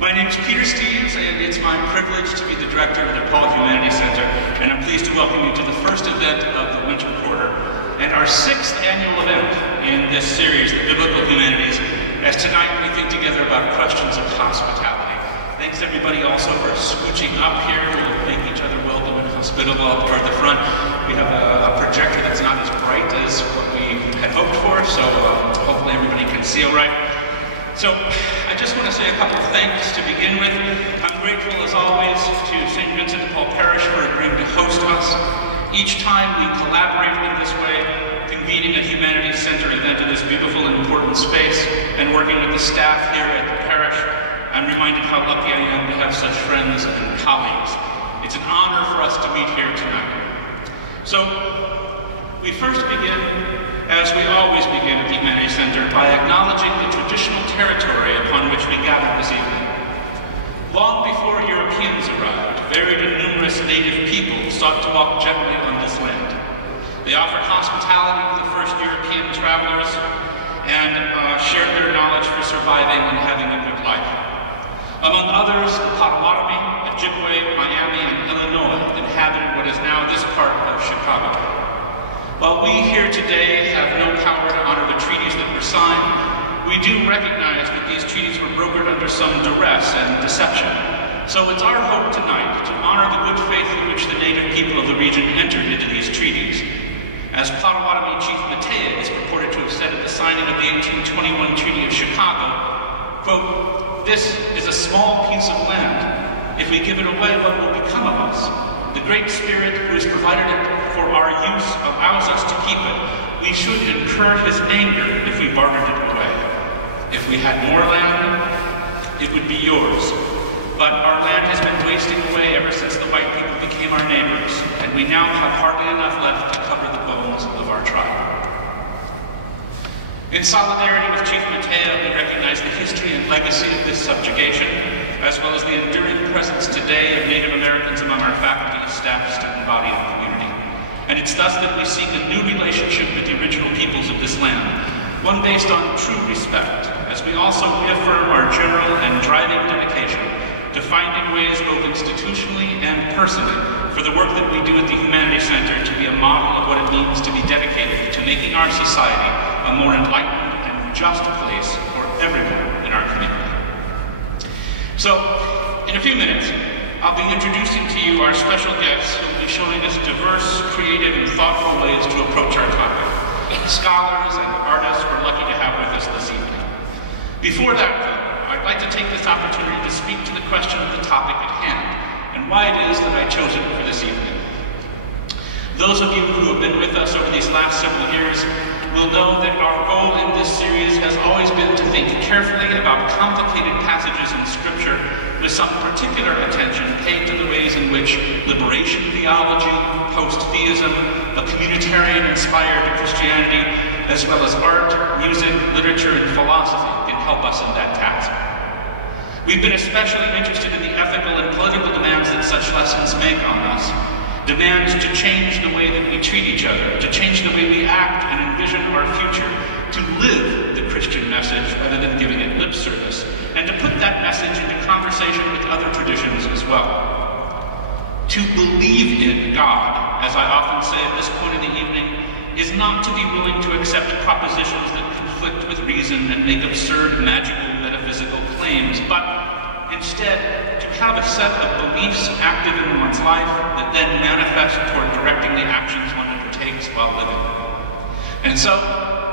My name is Peter Steves, and it's my privilege to be the director of the DePaul Humanities Center, and I'm pleased to welcome you to the first event of the winter quarter, and our 6th annual event in this series, the Biblical Humanities, as tonight we think together about questions of hospitality. Thanks everybody also for scooching up here. We'll make each other welcome and hospitable up toward the front. We have a projector that's not as bright as what we had hoped for, so hopefully everybody can see all right. So I just want to say a couple of thanks to begin with. I'm grateful as always to St. Vincent DePaul Parish for agreeing to host us. Each time we collaborate in this way, convening a Humanities Center event in this beautiful and important space, and working with the staff here at the parish, I'm reminded how lucky I am to have such friends and colleagues. It's an honor for us to meet here tonight. So we first begin, as we always begin at the Humanities Center, by acknowledging the traditional territory upon which we gather this evening. Long before Europeans arrived, varied and numerous native people sought to walk gently on this land. They offered hospitality to the first European travelers and shared their knowledge for surviving and having a good life. Among others, the Potawatomi, Ojibwe, Miami, and Illinois inhabited what is now this part of Chicago. While we here today have no power to honor the treaties that were signed, we do recognize that these treaties were brokered under some duress and deception. So it's our hope tonight to honor the good faith in which the native people of the region entered into these treaties. As Potawatomi Chief Matea is purported to have said at the signing of the 1821 Treaty of Chicago, quote, "This is a small piece of land. If we give it away, what will become of us? The Great Spirit who has provided it for our use allows us to keep it. We should incur his anger if we bartered it away. If we had more land, it would be yours. But our land has been wasting away ever since the white people became our neighbors, and we now have hardly enough left to cover the bones of our tribe." In solidarity with Chief Matea, we recognize the history and legacy of this subjugation, as well as the enduring presence today of Native Americans among our faculty, staff, student body, and community. And it's thus that we seek a new relationship with the original peoples of this land, one based on true respect, as we also reaffirm our general and driving dedication to finding ways both institutionally and personally for the work that we do at the Humanities Center to be a model of what it means to be dedicated to making our society a more enlightened and just place for everyone in our community. So, in a few minutes, I'll be introducing to you our special guests who will be showing us diverse, creative, and thoughtful ways to approach our topic. Scholars and artists we're lucky to have with us this evening. Before that, though, I'd like to take this opportunity to speak to the question of the topic at hand and why it is that I chose it for this evening. Those of you who have been with us over these last several years will know that our goal in this series has always been to think carefully about complicated passages in Scripture with some particular attention paid to the ways in which liberation theology, post-theism, a communitarian-inspired Christianity, as well as art, music, literature, and philosophy can help us in that task. We've been especially interested in the ethical and political demands that such lessons make on us. Demands to change the way that we treat each other, to change the way we act and envision our future, to live the Christian message rather than giving it lip service, and to put that message into conversation with other traditions as well. To believe in God, as I often say at this point in the evening, is not to be willing to accept propositions that conflict with reason and make absurd magical metaphysical claims, but instead to have a set of beliefs active in one's life that then manifest toward directing the actions one undertakes while living. And so,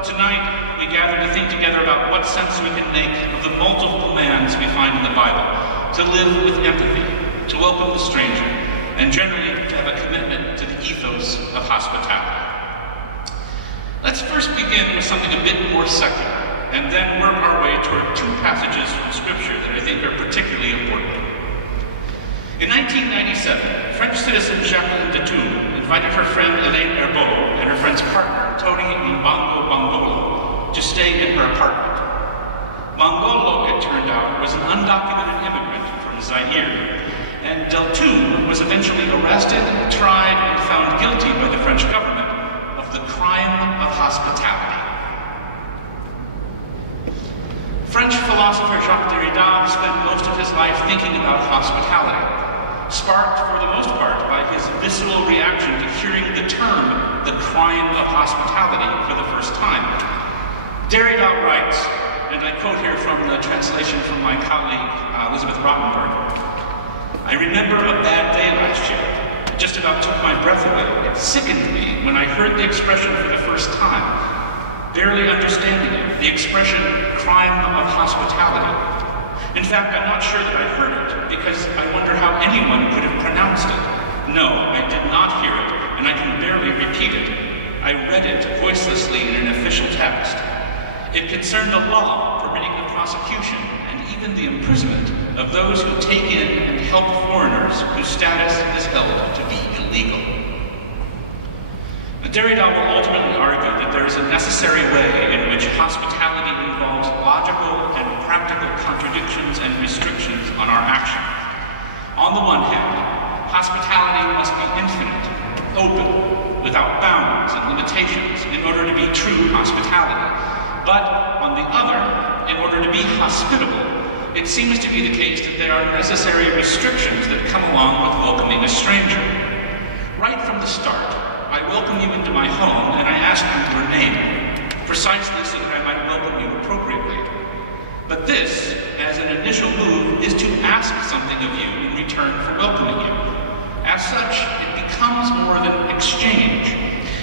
tonight, we gather to think together about what sense we can make of the multiple commands we find in the Bible, to live with empathy, to welcome the stranger, and generally to have a commitment to the ethos of hospitality. Let's first begin with something a bit more secular, and then work our way toward two passages from Scripture that I think are particularly important. In 1997, French citizen Jacqueline Detour invited her friend Elaine Herbeau and her friend's partner, Tony Mbango Bangolo, to stay in her apartment. Mangolo, it turned out, was an undocumented immigrant from Zaire, and Detour was eventually arrested, tried, and found guilty by the French government of the crime of hospitality. French philosopher Jacques Derrida spent most of his life thinking about hospitality, sparked for the most part by his visceral reaction to hearing the term, the crime of hospitality, for the first time. Derrida writes, and I quote here from the translation from my colleague, Elizabeth Rottenberg, "I remember a bad day last year. It just about took my breath away. It sickened me when I heard the expression for the first time. Barely understanding it, the expression, crime of hospitality. In fact, I'm not sure that I heard it, because I wonder how anyone could have pronounced it. No, I did not hear it, and I can barely repeat it. I read it voicelessly in an official text. It concerned a law permitting the prosecution and even the imprisonment of those who take in and help foreigners whose status is held to be illegal." Derrida will ultimately argue that there is a necessary way in which hospitality involves logical and practical contradictions and restrictions on our action. On the one hand, hospitality must be infinite, open, without bounds and limitations in order to be true hospitality. But on the other, in order to be hospitable, it seems to be the case that there are necessary restrictions that come along with welcoming a stranger. Right from the start, I welcome you into my home and I ask you your name, precisely so that I might welcome you appropriately. But this, as an initial move, is to ask something of you in return for welcoming you. As such, it becomes more of an exchange,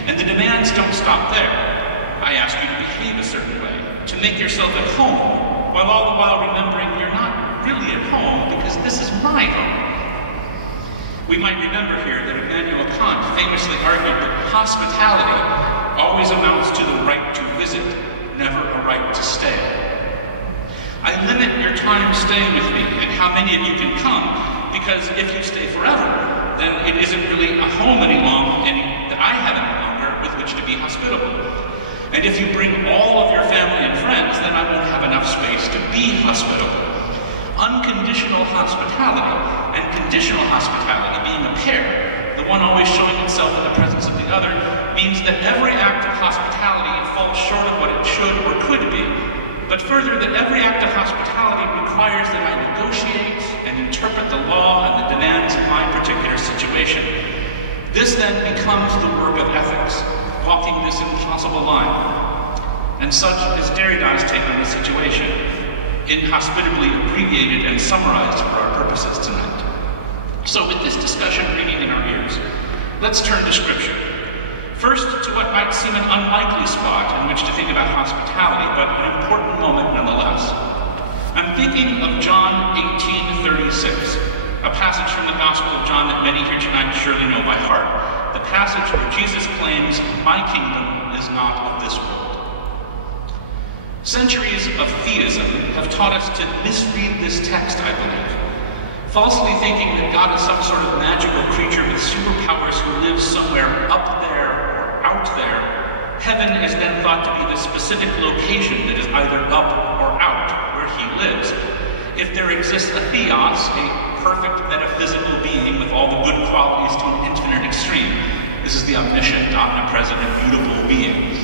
and the demands don't stop there. I ask you to behave a certain way, to make yourself at home, while all the while remembering you're not really at home because this is my home. We might remember here that Immanuel Kant famously argued that hospitality always amounts to the right to visit, never a right to stay. I limit your time staying with me and how many of you can come, because if you stay forever, then it isn't really a home any longer that I have any longer with which to be hospitable. And if you bring all of your family and friends, then I won't have enough space to be hospitable. Unconditional hospitality and conditional hospitality being a pair, the one always showing itself in the presence of the other, means that every act of hospitality falls short of what it should or could be. But further, that every act of hospitality requires that I negotiate and interpret the law and the demands of my particular situation. This then becomes the work of ethics, walking this impossible line. And such is Derrida's take on the situation, inhospitably abbreviated and summarized for our purposes tonight. So with this discussion ringing in our ears, let's turn to Scripture. First, to what might seem an unlikely spot in which to think about hospitality, but an important moment nonetheless. I'm thinking of John 18:36, a passage from the Gospel of John that many here tonight surely know by heart. The passage where Jesus claims, "My kingdom is not of this world." Centuries of theism have taught us to misread this text, I believe, falsely thinking that God is some sort of magical creature with superpowers who lives somewhere up there or out there. Heaven is then thought to be the specific location that is either up or out, where he lives. If there exists a theos, a perfect metaphysical being with all the good qualities to an infinite extreme, this is the omniscient, omnipresent, and beautiful being,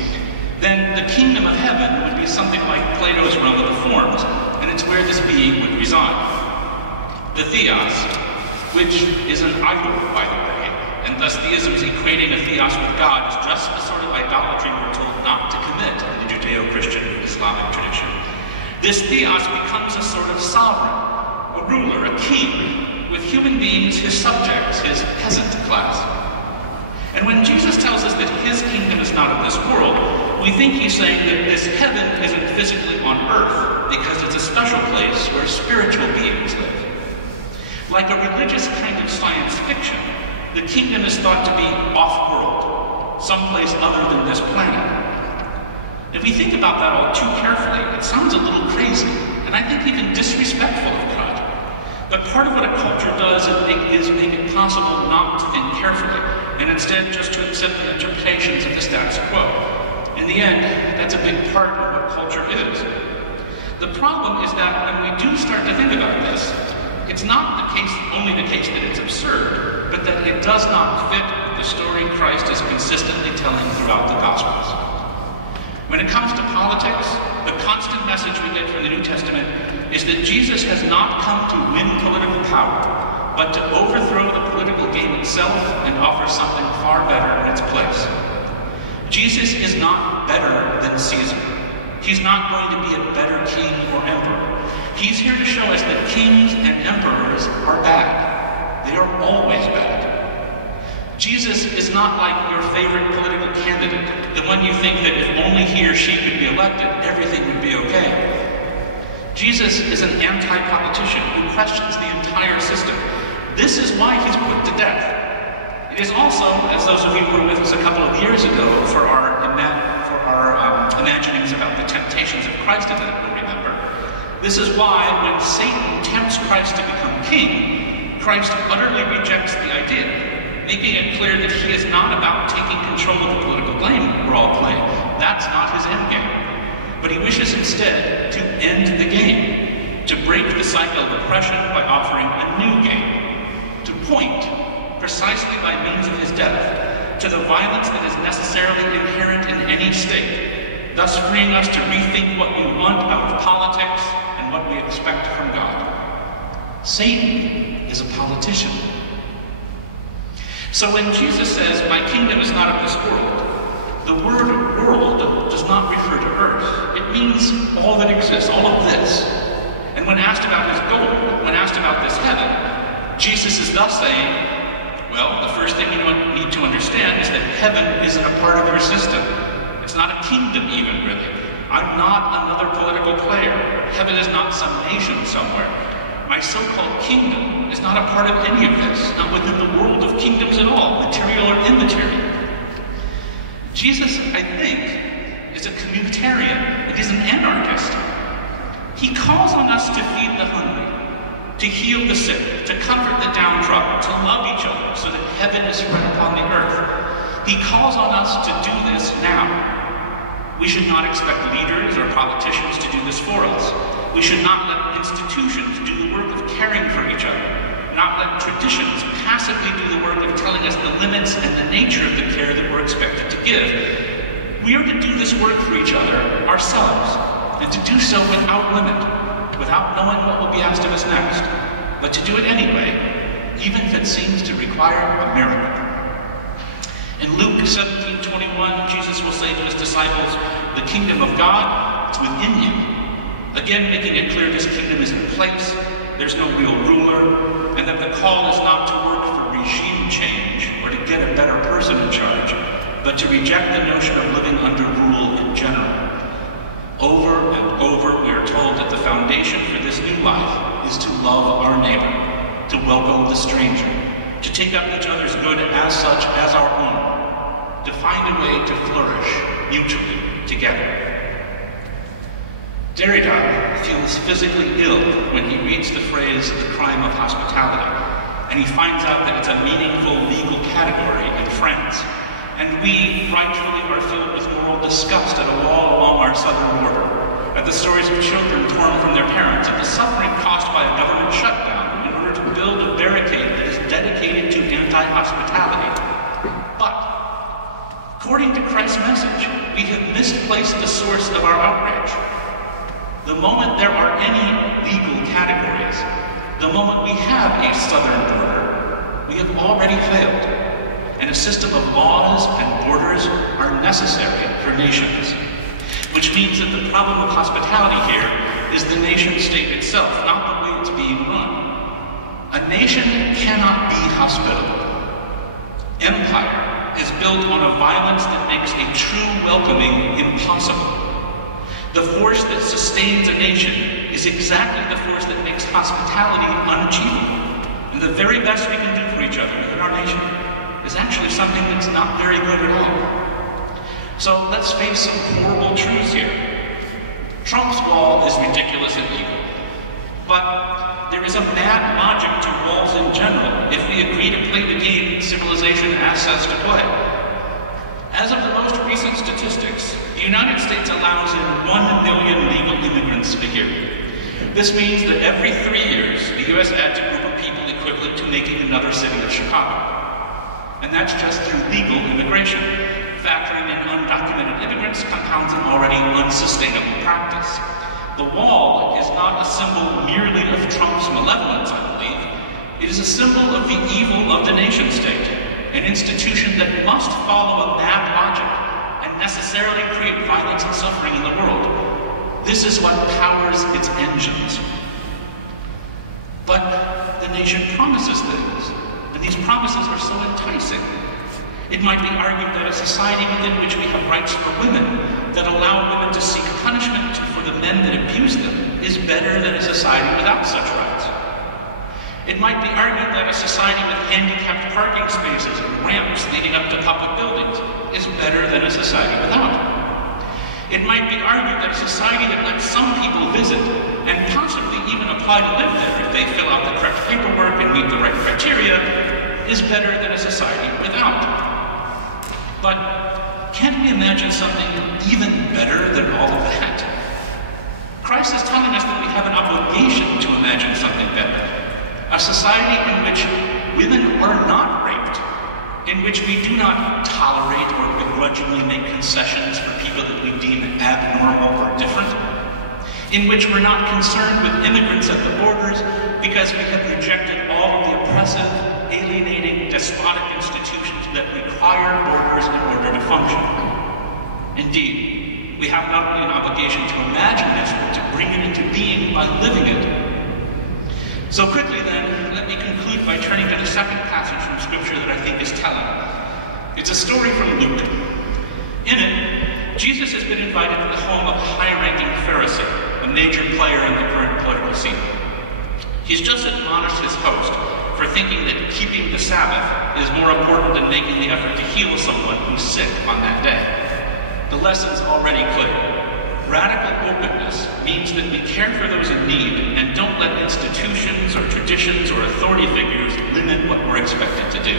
then the kingdom of heaven would be something like Plato's realm of the forms, and it's where this being would reside. The theos, which is an idol, by the way, and thus theism's equating a theos with God is just the sort of idolatry we're told not to commit in the Judeo-Christian Islamic tradition. This theos becomes a sort of sovereign, a ruler, a king, with human beings his subjects, his peasant class. And when Jesus tells us that his kingdom is not of this world, we think he's saying that this heaven isn't physically on earth because it's a special place where spiritual beings live. Like a religious kind of science fiction, the kingdom is thought to be off-world, someplace other than this planet. If we think about that all too carefully, it sounds a little crazy, and I think even disrespectful of God. But part of what a culture does is make it possible not to think carefully, and instead just to accept the interpretations of the status quo. In the end, that's a big part of what culture is. The problem is that when we do start to think about this, it's not only the case that it's absurd, but that it does not fit with the story Christ is consistently telling throughout the Gospels. When it comes to politics, the constant message we get from the New Testament is that Jesus has not come to win political power, but to overthrow the political game itself and offer something far better in its place. Jesus is not better than Caesar. He's not going to be a better king or emperor. He's here to show us that kings and emperors are bad. They are always bad. Jesus is not like your favorite political candidate, the one you think that if only he or she could be elected, everything would be okay. Jesus is an anti-politician who questions the entire system. This is why he's put to death. It is also, as those of you who were with us a couple of years ago for our imaginings about the temptations of Christ event will remember, this is why when Satan tempts Christ to become king, Christ utterly rejects the idea, making it clear that he is not about taking control of the political game we're all playing. That's not his end game. But he wishes instead to end the game, to break the cycle of oppression by offering a new game, to point, precisely by means of his death, to the violence that is necessarily inherent in any state, thus freeing us to rethink what we want out of politics and what we expect from God. Satan is a politician. So when Jesus says, "My kingdom is not of this world," the word world does not refer to earth. It means all that exists, all of this. And when asked about his goal, when asked about this heaven, Jesus is thus saying, well, the first thing you need to understand is that heaven isn't a part of your system. It's not a kingdom even, really. I'm not another political player. Heaven is not some nation somewhere. My so-called kingdom is not a part of any of this, not within the world of kingdoms at all, material or immaterial. Jesus, I think, is a communitarian. It is an anarchist. He calls on us to feed the hungry, to heal the sick, to comfort the downtrodden, to love each other so that heaven is spread upon the earth. He calls on us to do this now. We should not expect leaders or politicians to do this for us. We should not let institutions do the work of caring for each other, not let traditions passively do the work of telling us the limits and the nature of the care that we're expected to give. We are to do this work for each other ourselves, and to do so without limit, without knowing what will be asked of us next, but to do it anyway, even if it seems to require a miracle. In Luke 17:21, Jesus will say to his disciples, "The kingdom of God is within you." Again, making it clear this kingdom is in place, there's no real ruler, and that the call is not to work for regime change or to get a better person in charge, but to reject the notion of living under rule in general. Over and over, we are told that the foundation for this new life is to love our neighbor, to welcome the stranger, to take up each other's good as such as our own, to find a way to flourish mutually together. Derrida feels physically ill when he reads the phrase, "the crime of hospitality," and he finds out that it's a meaningful legal category in France. And we, rightfully, are filled with moral disgust at a wall along our southern border, at the stories of children torn from their parents, at the suffering caused by a government shutdown in order to build a barricade that is dedicated to anti-hospitality. But, according to Christ's message, we have misplaced the source of our outrage. The moment there are any legal categories, the moment we have a southern border, we have already failed. And a system of laws and borders are necessary for nations. Which means that the problem of hospitality here is the nation state itself, not the way it's being run. A nation cannot be hospitable. Empire is built on a violence that makes a true welcoming impossible. The force that sustains a nation is exactly the force that makes hospitality unachievable. And the very best we can do for each other within our nation is actually something that's not very good at all. So let's face some horrible truths here. Trump's wall is ridiculous and evil. But there is a mad logic to walls in general if we agree to play the game civilization asks us to play. As of the most recent statistics, the United States allows in 1 million legal immigrants a year. This means that every 3 years, the U.S. adds a group of people equivalent to making another city of Chicago. And that's just through legal immigration. Factoring in undocumented immigrants compounds an already unsustainable practice. The wall is not a symbol merely of Trump's malevolence, I believe. It is a symbol of the evil of the nation-state, an institution that must follow a bad logic and necessarily create violence and suffering in the world. This is what powers its engines. But the nation promises things, and these promises are so enticing. It might be argued that a society within which we have rights for women, that allow women to seek punishment for the men that abuse them, is better than a society without such rights. It might be argued that a society with handicapped parking spaces and ramps leading up to public buildings is better than a society without. It might be argued that a society that lets some people visit and possibly even apply to live there if they fill out the correct paperwork and meet the right criteria is better than a society without. But can't we imagine something even better than all of that? Christ is telling us that we have an obligation to imagine something better. A society in which women are not raped, in which we do not tolerate or begrudgingly make concessions for people that we deem abnormal or different, in which we're not concerned with immigrants at the borders because we have rejected all of the oppressive, alienating, despotic institutions that require borders in order to function. Indeed, we have not only an obligation to imagine this, but to bring it into being by living it. So quickly then, let me conclude by turning to the second passage from Scripture that I think is telling. It's a story from Luke. In it, Jesus has been invited to the home of a high-ranking Pharisee, a major player in the current political scene. He's just admonished his host for thinking that keeping the Sabbath is more important than making the effort to heal someone who's sick on that day. The lesson's already clear. Radical openness means that we care for those in need and don't let institutions or traditions or authority figures limit what we're expected to do.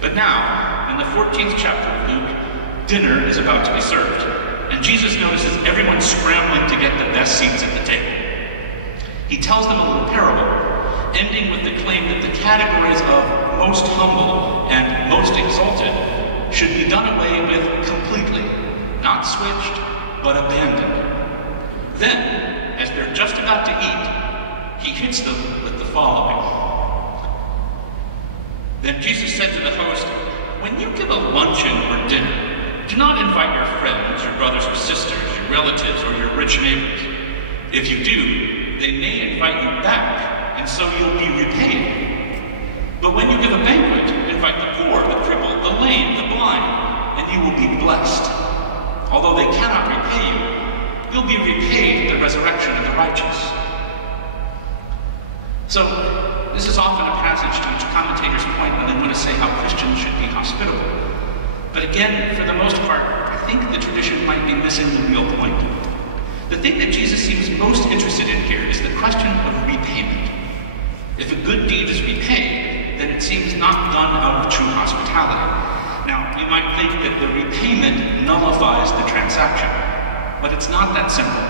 But now, in the 14th chapter of Luke, dinner is about to be served, and Jesus notices everyone scrambling to get the best seats at the table. He tells them a little parable, ending with the claim that the categories of most humble and most exalted should be done away with completely, not switched, but abandoned. Then, as they're just about to eat, he hits them with the following. Then Jesus said to the host, "When you give a luncheon or dinner, do not invite your friends, your brothers or sisters, your relatives, or your rich neighbors. If you do, they may invite you back, and so you'll be repaid. But when you give a banquet, invite the poor, the crippled, the lame, the blind, and you will be blessed. Although they cannot repay you, you'll be repaid at the resurrection of the righteous." So, this is often a passage to which commentators point when they want to say how Christians should be hospitable. But again, for the most part, I think the tradition might be missing the real point. The thing that Jesus seems most interested in here is the question of repayment. If a good deed is repaid, then it seems not done out of true hospitality. Now, we might think that the repayment nullifies the transaction, but it's not that simple.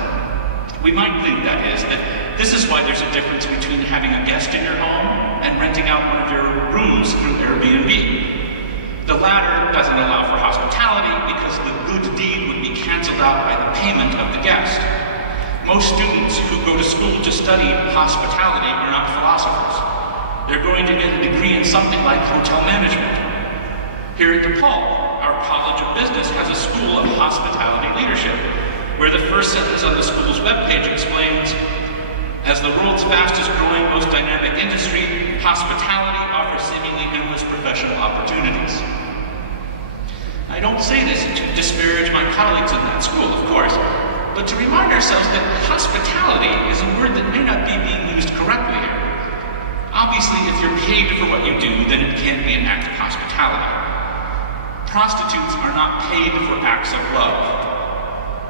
We might think, that is, that this is why there's a difference between having a guest in your home and renting out one of your rooms through Airbnb. The latter doesn't allow for hospitality because the good deed would be canceled out by the payment of the guest. Most students who go to school to study hospitality are not philosophers. They're going to get a degree in something like hotel management. Here at DePaul, our College of Business has a school of hospitality leadership, where the first sentence on the school's webpage explains, "As the world's fastest growing, most dynamic industry, hospitality offers seemingly endless professional opportunities." I don't say this to disparage my colleagues in that school, of course, but to remind ourselves that hospitality is a word that may not be being used correctly here. Obviously, if you're paid for what you do, then it can't be an act of hospitality. Prostitutes are not paid for acts of love.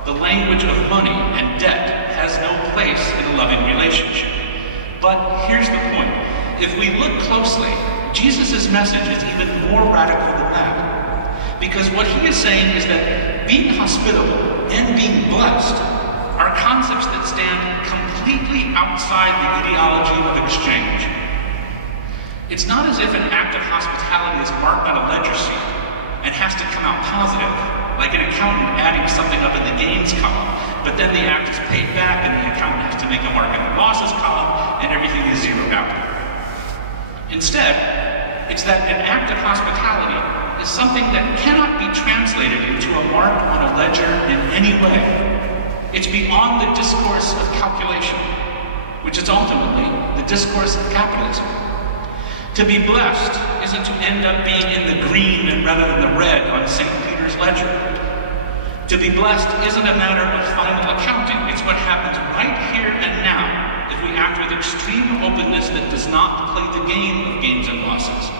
The language of money and debt has no place in a loving relationship. But here's the point. If we look closely, Jesus' message is even more radical than that. Because what he is saying is that being hospitable and being blessed are concepts that stand completely outside the ideology of exchange. It's not as if an act of hospitality is marked on a ledger sheet and has to come out positive, like an accountant adding something up in the gains column, but then the act is paid back and the accountant has to make a mark in the losses column and everything is zeroed out. Instead, it's that an act of hospitality is something that cannot be translated into a mark on a ledger in any way. It's beyond the discourse of calculation, which is ultimately the discourse of capitalism. To be blessed isn't to end up being in the green rather than the red on St. Peter's ledger. To be blessed isn't a matter of final accounting. It's what happens right here and now if we act with extreme openness that does not play the game of gains and losses.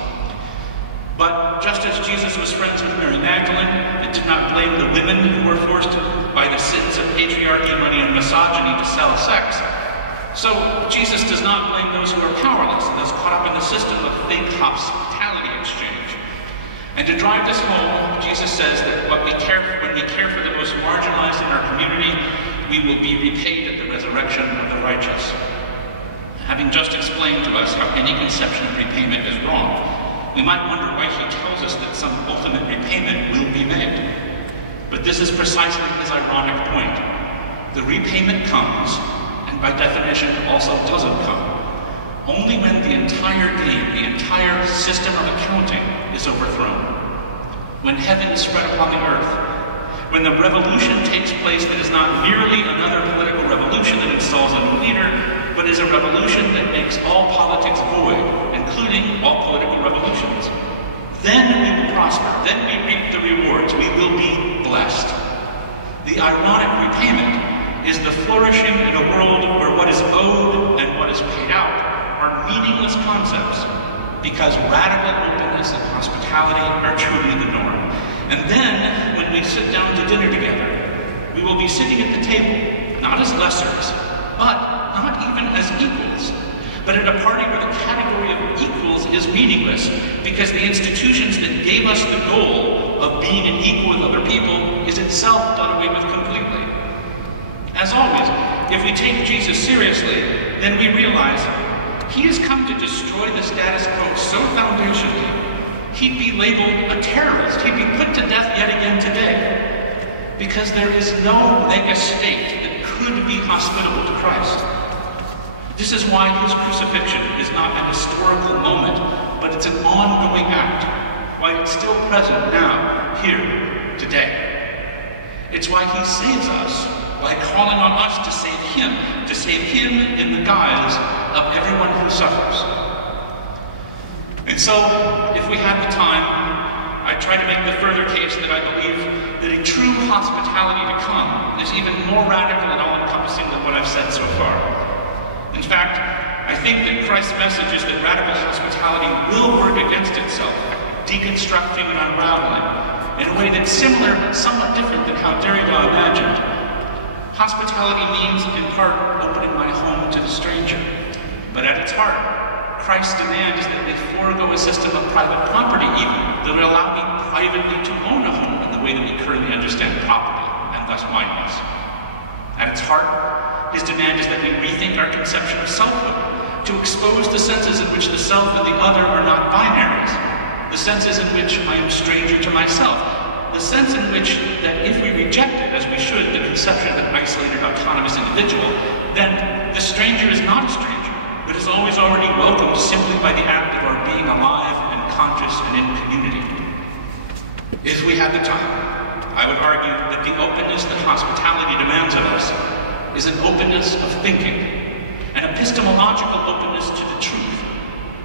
But just as Jesus was friends with Mary Magdalene and did not blame the women who were forced by the sins of patriarchy, money, and misogyny to sell sex, so Jesus does not blame those who are powerless and those caught up in the system of fake hospitality exchange. And to drive this home, Jesus says that when we care for the most marginalized in our community, we will be repaid at the resurrection of the righteous. Having just explained to us how any conception of repayment is wrong, we might wonder why he tells us that some ultimate repayment will be made. But this is precisely his ironic point. The repayment comes, and by definition also doesn't come, only when the entire game, the entire system of accounting is overthrown. When heaven is spread upon the earth, when the revolution takes place that is not merely another political revolution that installs a new leader, but is a revolution that makes all politics void, including all political revolutions. Then we will prosper. Then we reap the rewards. We will be blessed. The ironic repayment is the flourishing in a world where what is owed and what is paid out are meaningless concepts, because radical openness and hospitality are truly the norm. And then, when we sit down to dinner together, we will be sitting at the table, not as lessers, but not even as equals, but at a party where the category of equals is meaningless, because the institutions that gave us the goal of being an equal with other people is itself done away with completely. As always, if we take Jesus seriously, then we realize he has come to destroy the status quo so foundationally, he'd be labeled a terrorist. He'd be put to death yet again today, because there is no mega state that could be hospitable to Christ. This is why his crucifixion is not an historical moment, but it's an ongoing act, why it's still present now, here, today. It's why he saves us by calling on us to save him in the guise of everyone who suffers. And so, if we have the time, I try to make the further case that I believe that a true hospitality to come is even more radical and all-encompassing than what I've said so far. In fact, I think that Christ's message is that radical hospitality will work against itself, deconstructing and unraveling, in a way that's similar but somewhat different than how Derrida imagined. Hospitality means, in part, opening my home to the stranger. But at its heart, Christ's demand is that we forego a system of private property even, that would allow me privately to own a home in the way that we currently understand property, and thus mineness. At its heart, his demand is that we rethink our conception of selfhood, to expose the senses in which the self and the other are not binaries, the senses in which I am stranger to myself, the sense in which that if we reject it, as we should, the conception of an isolated, autonomous individual, then the stranger is not a stranger, but is always already welcomed simply by the act of our being alive and conscious and in community. If we had the time, I would argue that the openness that hospitality demands of us is an openness of thinking, an epistemological openness to the truth,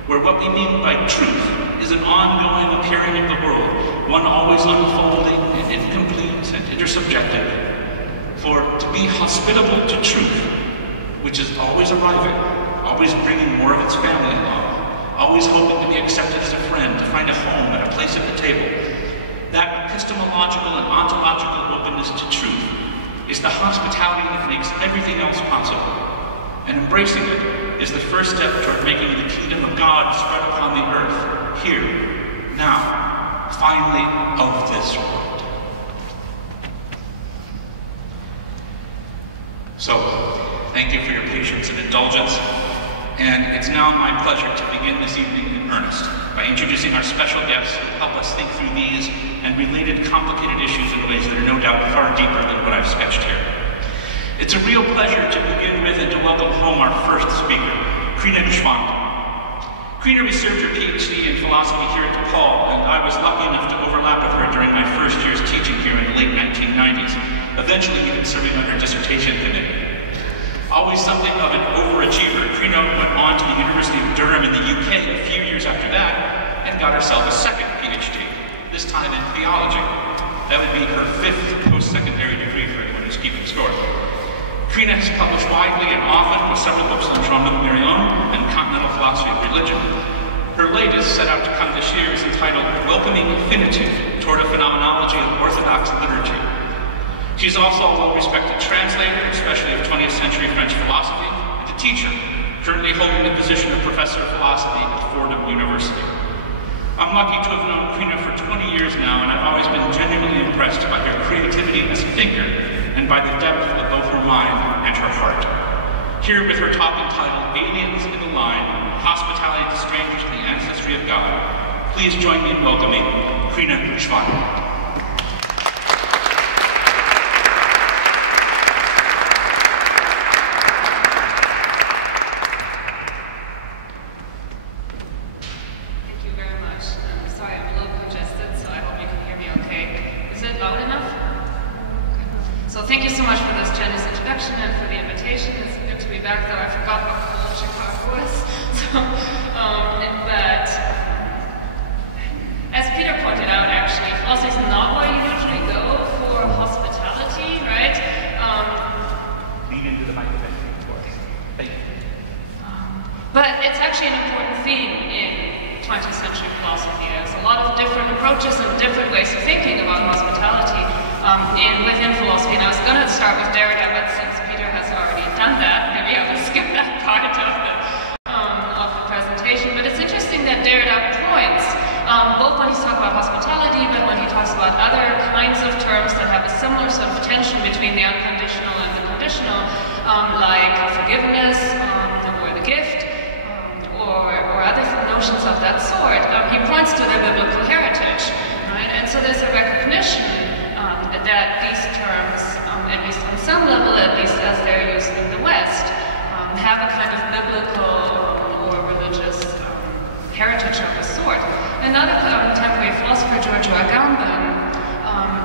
where what we mean by truth is an ongoing appearing of the world, one always unfolding and incomplete and intersubjective. For to be hospitable to truth, which is always arriving, always bringing more of its family along, always hoping to be accepted as a friend, to find a home and a place at the table, that epistemological and ontological openness to truth is the hospitality that makes everything else possible. And embracing it is the first step toward making the kingdom of God spread upon the earth, here, now, finally, of this world. So, thank you for your patience and indulgence, and it's now my pleasure to begin this evening in earnest by introducing our special guests who help us think through these and related complicated issues in ways that are no doubt far deeper than what I've sketched here. It's a real pleasure to begin with and to welcome home our first speaker, Krina Gschwand. Krina received her PhD in philosophy here at DePaul, and I was lucky enough to overlap with her during my first year's teaching here in the late 1990s, eventually even serving on her dissertation committee. Always something of an overachiever, Krina went on to the University of Durham in the UK a few years after that and got herself a second PhD, this time in theology. That would be her 5th post-secondary degree for anyone who's keeping score. Krina has published widely and often with several books on Trauma de Marion and Continental Philosophy of Religion. Her latest, set out to come this year, is entitled Welcoming Finitude Toward a Phenomenology of Orthodox Liturgy. She's also a well-respected translator, especially of 20th century French philosophy, and a teacher, currently holding the position of Professor of Philosophy at Fordham University. I'm lucky to have known Krina for 20 years now, and I've always been genuinely impressed by her creativity as a thinker and by the depth of both her mind and her heart. Here with her talk entitled Aliens in the Line, Hospitality to Strangers in the Ancestry of God, please join me in welcoming Krina Gschwand.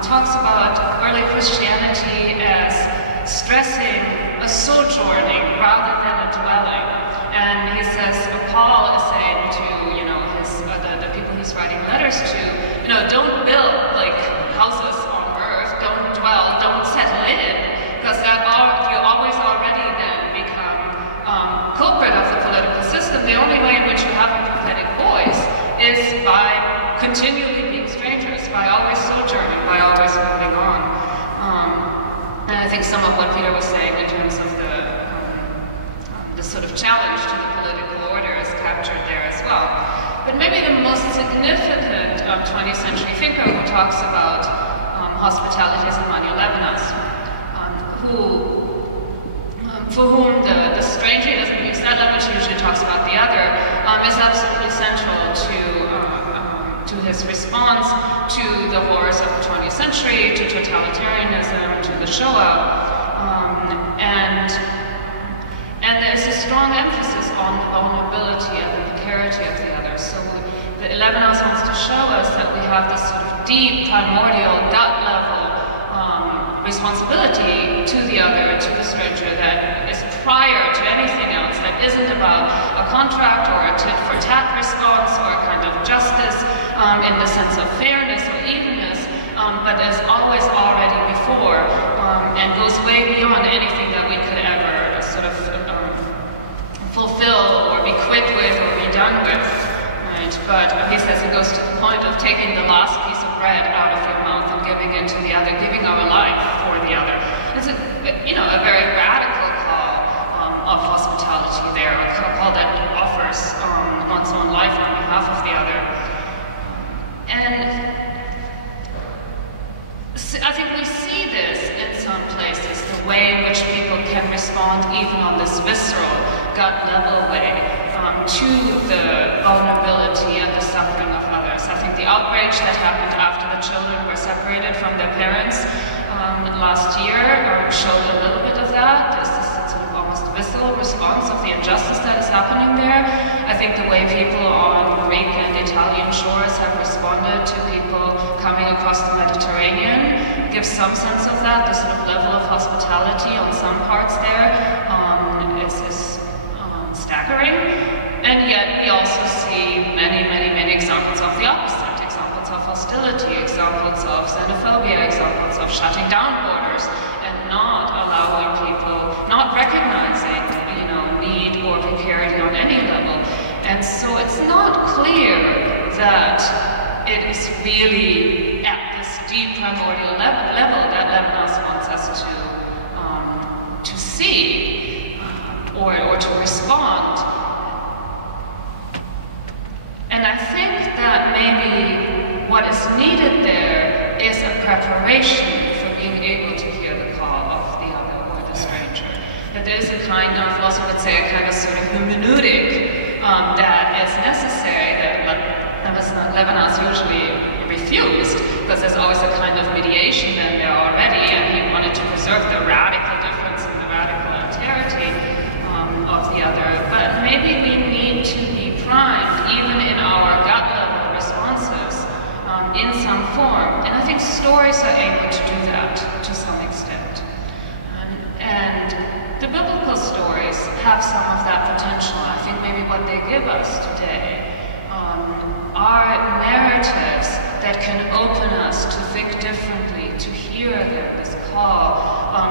Talks about early Christianity as stressing a sojourning rather than a dwelling. And he says, Paul is saying to, the people he's writing letters to, don't build like houses on earth, don't dwell, don't settle in, because you always already then become culprit of the political system. The only way in which you have a prophetic voice is by continually being strangers, by always sojourning, by always moving on. And I think some of what Peter was saying in terms of the sort of challenge to the political order is captured there as well. But maybe the most significant 20th century thinker who talks about hospitality is Emmanuel Levinas, for whom the stranger, he doesn't use that language, he usually talks about the other, is absolutely central to his response to the horrors of the 20th century, to totalitarianism, to the Shoah. And there's a strong emphasis on the vulnerability and the precarity of the other. So Levinas wants to show us that we have this sort of deep, primordial, gut-level responsibility to the other, to the stranger, that is prior to anything else, that isn't about a contract or a tit-for-tat response or a kind of justice in the sense of fairness or evenness, but is always already before and goes way beyond anything that we could ever sort of fulfill or be quit with or be done with. Right? But he says it goes to the point of taking the last piece of bread out of your mouth and giving it to the other, giving our life for the other. It's a very radical call of hospitality there, a call that offers one's own life on behalf of the other. And I think we see this in some places, the way in which people can respond even on this visceral, gut-level way to the vulnerability and the suffering of others. I think the outrage that happened after the children were separated from their parents last year showed a little bit of that, this sort of almost visceral response of the injustice that is happening there. I think the way people on Greek and Italian shores have responded to people coming across the Mediterranean gives some sense of that. The sort of level of hospitality on some parts there is staggering. And yet we also see many examples of the opposite, examples of hostility, examples of xenophobia, examples of shutting down borders and not allowing people, not recognizing, need or precarity on any level. And so it's not clear that it is really at this deep primordial level that Levinas wants us to see or to respond. And I think that maybe what is needed there is a preparation for being able to hear the call of the other or the stranger. That there is a kind of, also would say, a kind of sort of hermeneutic that is necessary that Levinas usually refused, because there's always a kind of mediation in there already, and he wanted to preserve the radical difference and the radical alterity of the other. But maybe we need to be primed, even in our gut level responses, in some form. And I think stories are able to do that to some extent. And the biblical stories have some of that potential. I think maybe what they give us today are narratives that can open us to think differently, to hear this call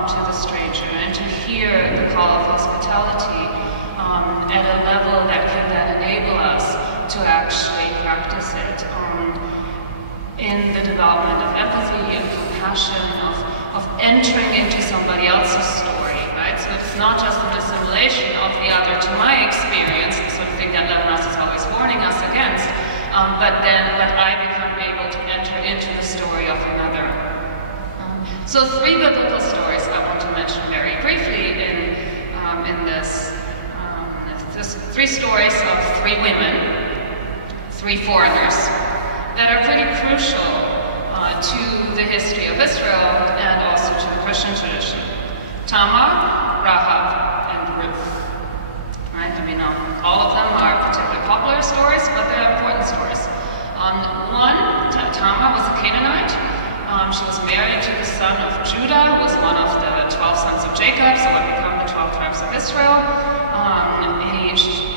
to the stranger, and to hear the call of hospitality at a level that can then enable us to actually practice it in the development of empathy and compassion, of entering into somebody else's story, right? So it's not just an assimilation of the other to my experience, the sort of thing that Levinas is always warning us against, but I become able to enter into the story of another. So 3 biblical stories I want to mention very briefly in this. There's 3 stories of 3 women, 3 foreigners, that are pretty crucial to the history of Israel and also to the Christian tradition. Tamar, Rahab, and Ruth. Right? I mean, all of them are particularly popular stories, but they're important stories. Tamar was a Canaanite. She was married to the son of Judah, who was one of the 12 sons of Jacob, so would become the 12 tribes of Israel.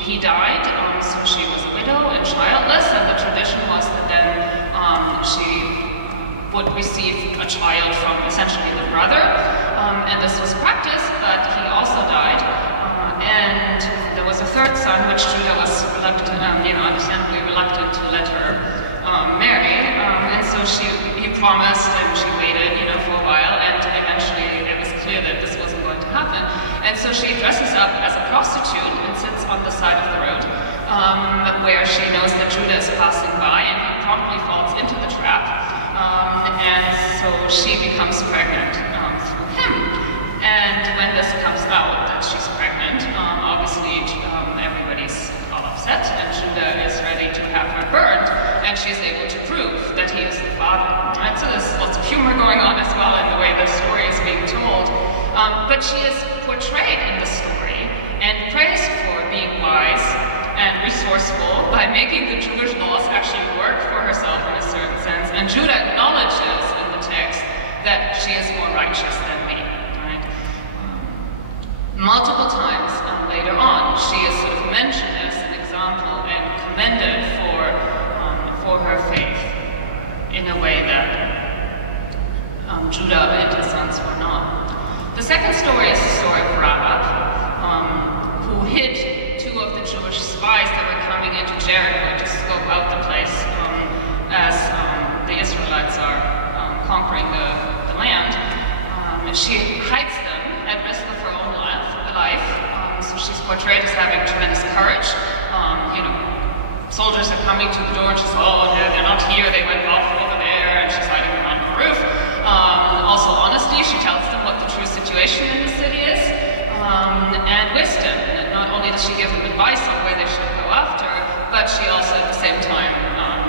He died, so she was a widow and childless, and the tradition was that then she would receive a child from essentially the brother, and this was practiced, but he also died. And there was a 3rd son, which Judah was reluctant, understandably reluctant to let her marry, and so he promised, and she waited, for a while, and eventually it was clear that this wasn't going to happen. And so she dresses up as a prostitute and sits on the side of the road, where she knows that Judah is passing by, and he promptly falls into the trap, and so she becomes pregnant through him. And when this comes out that she's pregnant, obviously everybody's all upset, and Judah is ready to have her burned, and she's able to prove that he is the father. Right? So there's lots of humor going on as well in the way the story is being told. But she is portrayed in the story and praised for being wise and resourceful by making the Jewish laws actually work for herself in a certain sense. And Judah acknowledges in the text that she is more righteous than me. Right? Multiple times later on, she is sort of mentioned as an example and commended for her faith in a way that Judah and his sons were not. The second story is the story of Rahab, who hid 2 of the Jewish spies that were coming into Jericho to scope out the place as the Israelites are conquering the land. She hides them at risk of her own life. So she's portrayed as having tremendous courage. Soldiers are coming to the door and she's, they're not here, they went off over there, and she's hiding behind the roof. Also honesty, she tells them what the true situation in the city is, and wisdom. And not only does she give them advice on where they should go after, but she also at the same time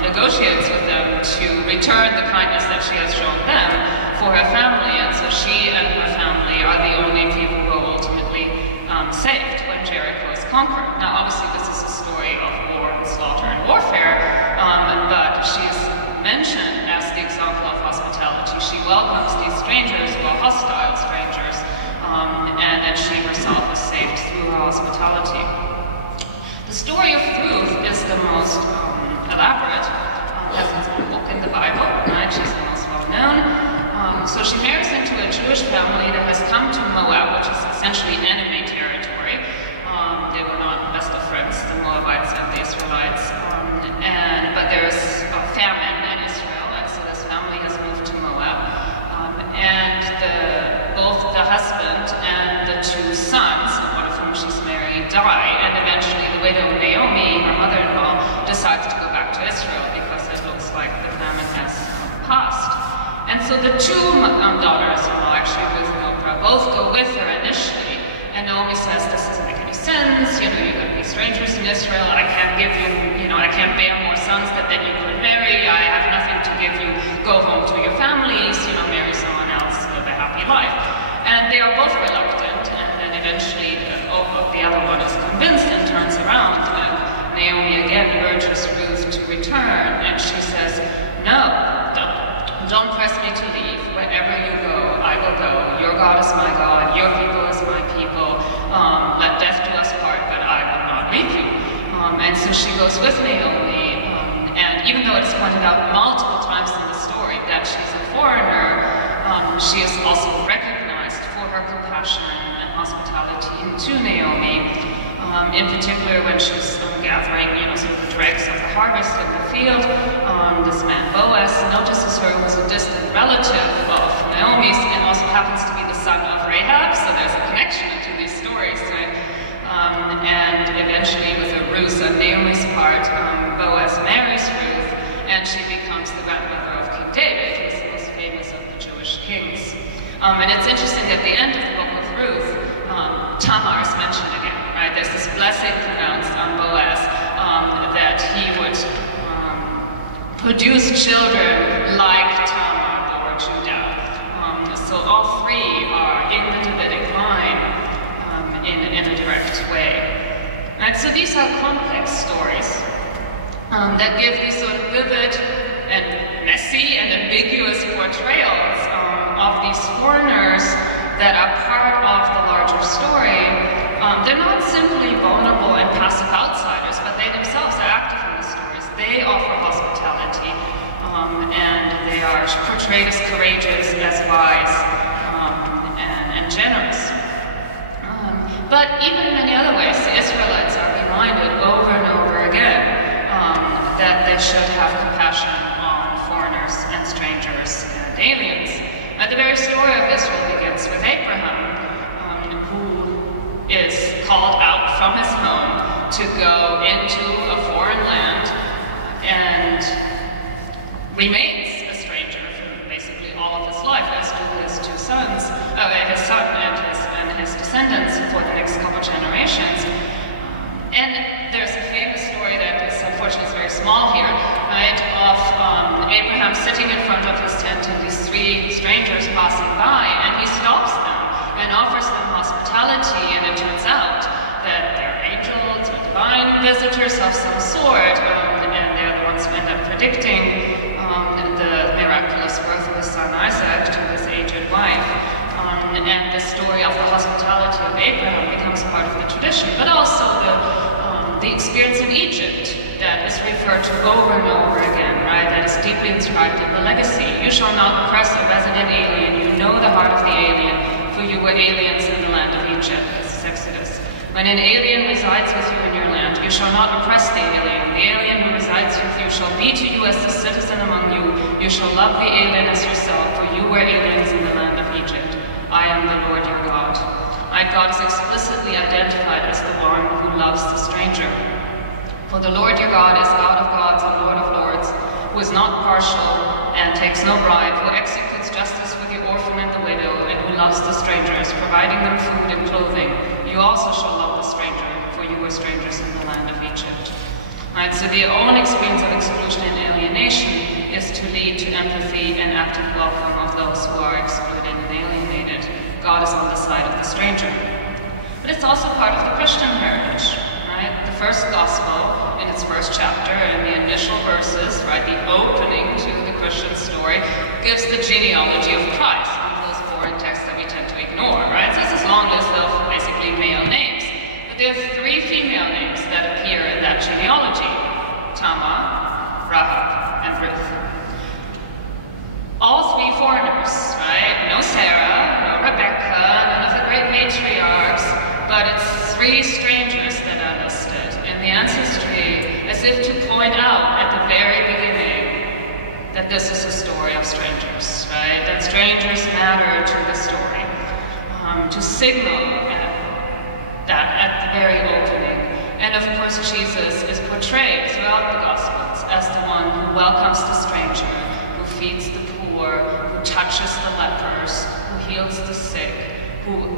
negotiates with them to return the kindness that she has shown them for her family. And so she and her family are the only people who conquer. Now, obviously, this is a story of war and slaughter and warfare, but she's mentioned as the example of hospitality. She welcomes these strangers who are hostile strangers, and then she herself is saved through her hospitality. The story of Ruth is the most elaborate, has its own book in the Bible, right? She's the most well-known. So she marries into a Jewish family that has come to Moab, which is essentially enemy territory. They were not best of friends, the Moabites and the Israelites. But there's a famine in Israel, and so this family has moved to Moab. And both the husband and the two sons, one of whom she's married, die. And eventually the widow Naomi, her mother-in-law, decides to go back to Israel because it looks like the famine has passed. And so the two daughters-in-law, actually Ruth and Oprah, both go with her initially. And Naomi says, this doesn't make any sense, you're going to be strangers in Israel, I can't give you, I can't bear more sons that then you could marry, I have nothing to give you, go home to your families, marry someone else, live a happy life. And they are both reluctant, and then eventually the other one is convinced and turns around, and Naomi again urges Ruth to return, and she says, no, don't press me to leave. Wherever you go, I will go. Your God is my God, your people is my people. Let death do us part, but I will not leave you. And so she goes with Naomi, and even though it's pointed out multiple times in the story that she's a foreigner, she is also recognized for her compassion and hospitality to Naomi. In particular, when she's gathering, some of the dregs of the harvest in the field, this man Boaz notices her as a distant relative of Naomi's, and also happens to be the son of Rahab, so there's a connection to these stories, right? And eventually, with a ruse on Naomi's part, Boaz marries Ruth, and she becomes the grandmother of King David, who's the most famous of the Jewish kings. And it's interesting at the end of the book of Ruth, Tamar is mentioned again, right? There's this blessing pronounced on Boaz that he would produce children like Tamar or Judah. So all three are in the Davidic line in a direct way. And so these are complex stories that give these sort of vivid and messy and ambiguous portrayals of these foreigners that are part of the larger story. They're not simply vulnerable and passive outsiders, but they themselves are active in the stories. They offer hospitality, and they are portrayed as courageous, as wise, and generous. But even in many other ways, the Israelites are reminded over and over again that they should have compassion on foreigners and strangers and aliens. The very story of Israel begins with Abraham, who is called out from his home to go into a foreign land and remains a stranger for basically all of his life, as do his two sons, his son and his descendants for the next couple generations. And there's a famous story that is unfortunately very small here, right, of Abraham sitting in front of his tent and these three strangers passing by, and he stops them and offers them hospitality, and it turns out that they're angels or divine visitors of some sort, and they're the ones who end up predicting the miraculous birth of his son Isaac to his aged wife. And the story of the hospitality of Abraham becomes part of the tradition, but also the experience in Egypt that is referred to over and over again, right? That is deeply inscribed in the legacy. You shall not oppress a resident alien. You know the heart of the alien, for you were aliens in the land of Egypt. This is Exodus. When an alien resides with you in your land, you shall not oppress the alien. The alien who resides with you shall be to you as the citizen among you. You shall love the alien as yourself, for you were aliens in the land of Egypt. I am the Lord your God. God is explicitly identified as the one who loves the stranger. For the Lord your God is God of gods and Lord of lords, who is not partial and takes no bribe, who executes justice for the orphan and the widow, and who loves the strangers, providing them food and clothing. You also shall love the stranger, for you were strangers in the land of Egypt. Right, so the own experience of exclusion and alienation is to lead to empathy and active welcome of those who are excluded and alienated. God is on the side of the stranger. But it's also part of the Christian heritage. first gospel, in its first chapter, in the initial verses, right, the opening to the Christian story, gives the genealogy of Christ, one of those boring texts that we tend to ignore, right? So it's this long list of basically male names. But there are 3 female names that appear in that genealogy: Tamar, Rahab, and Ruth. All 3 foreigners, right? No Sarah, no Rebecca, none of the great matriarchs, but it's 3 strangers that are listed in the ancestry, as if to point out at the very beginning that this is a story of strangers, right? That strangers matter to the story, to signal that at the very opening. And of course, Jesus is portrayed throughout the Gospels as the one who welcomes the stranger, who feeds the poor, who touches the lepers, who heals the sick, who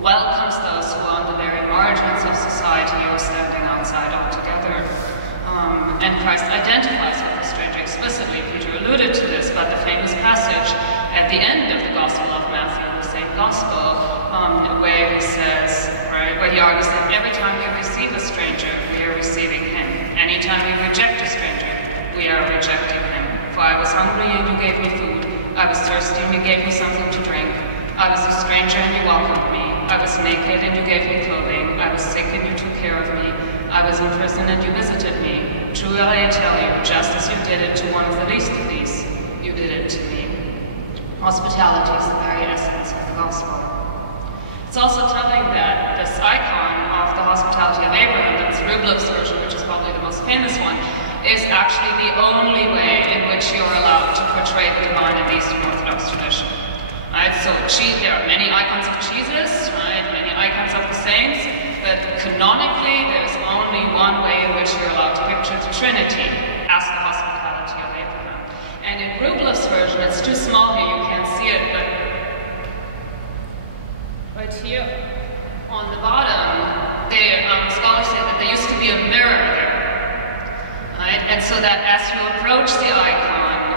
welcomes those who are on the very margins of society or standing outside altogether. And Christ identifies with the stranger explicitly. Peter alluded to this, but the famous passage at the end of the Gospel of Matthew, the same Gospel, where he says, right, where he argues that every time we receive a stranger, we are receiving him. Anytime we reject a stranger, we are rejecting him. For I was hungry and you gave me food. I was thirsty and you gave me something to drink. I was a stranger and you welcomed me. I was naked and you gave me clothing. I was sick and you took care of me. I was in prison and you visited me. Truly I tell you, just as you did it to one of the least of these, you did it to me. Hospitality is the very essence of the gospel. It's also telling that this icon of the hospitality of Abraham, that's Rublev's version, which is probably the most famous one, is actually the only way in which you're allowed to portray the divine in the Eastern Orthodox tradition. Right? So there are many icons of Jesus, right? Many icons of the saints, but canonically there's only one way in which you're allowed to picture the Trinity as the hospitality of Abraham. And in Rublev's version, it's too small here, you can't see it, but right here on the bottom, scholars say that there used to be a mirror there. Right? And so that as you approach the icon,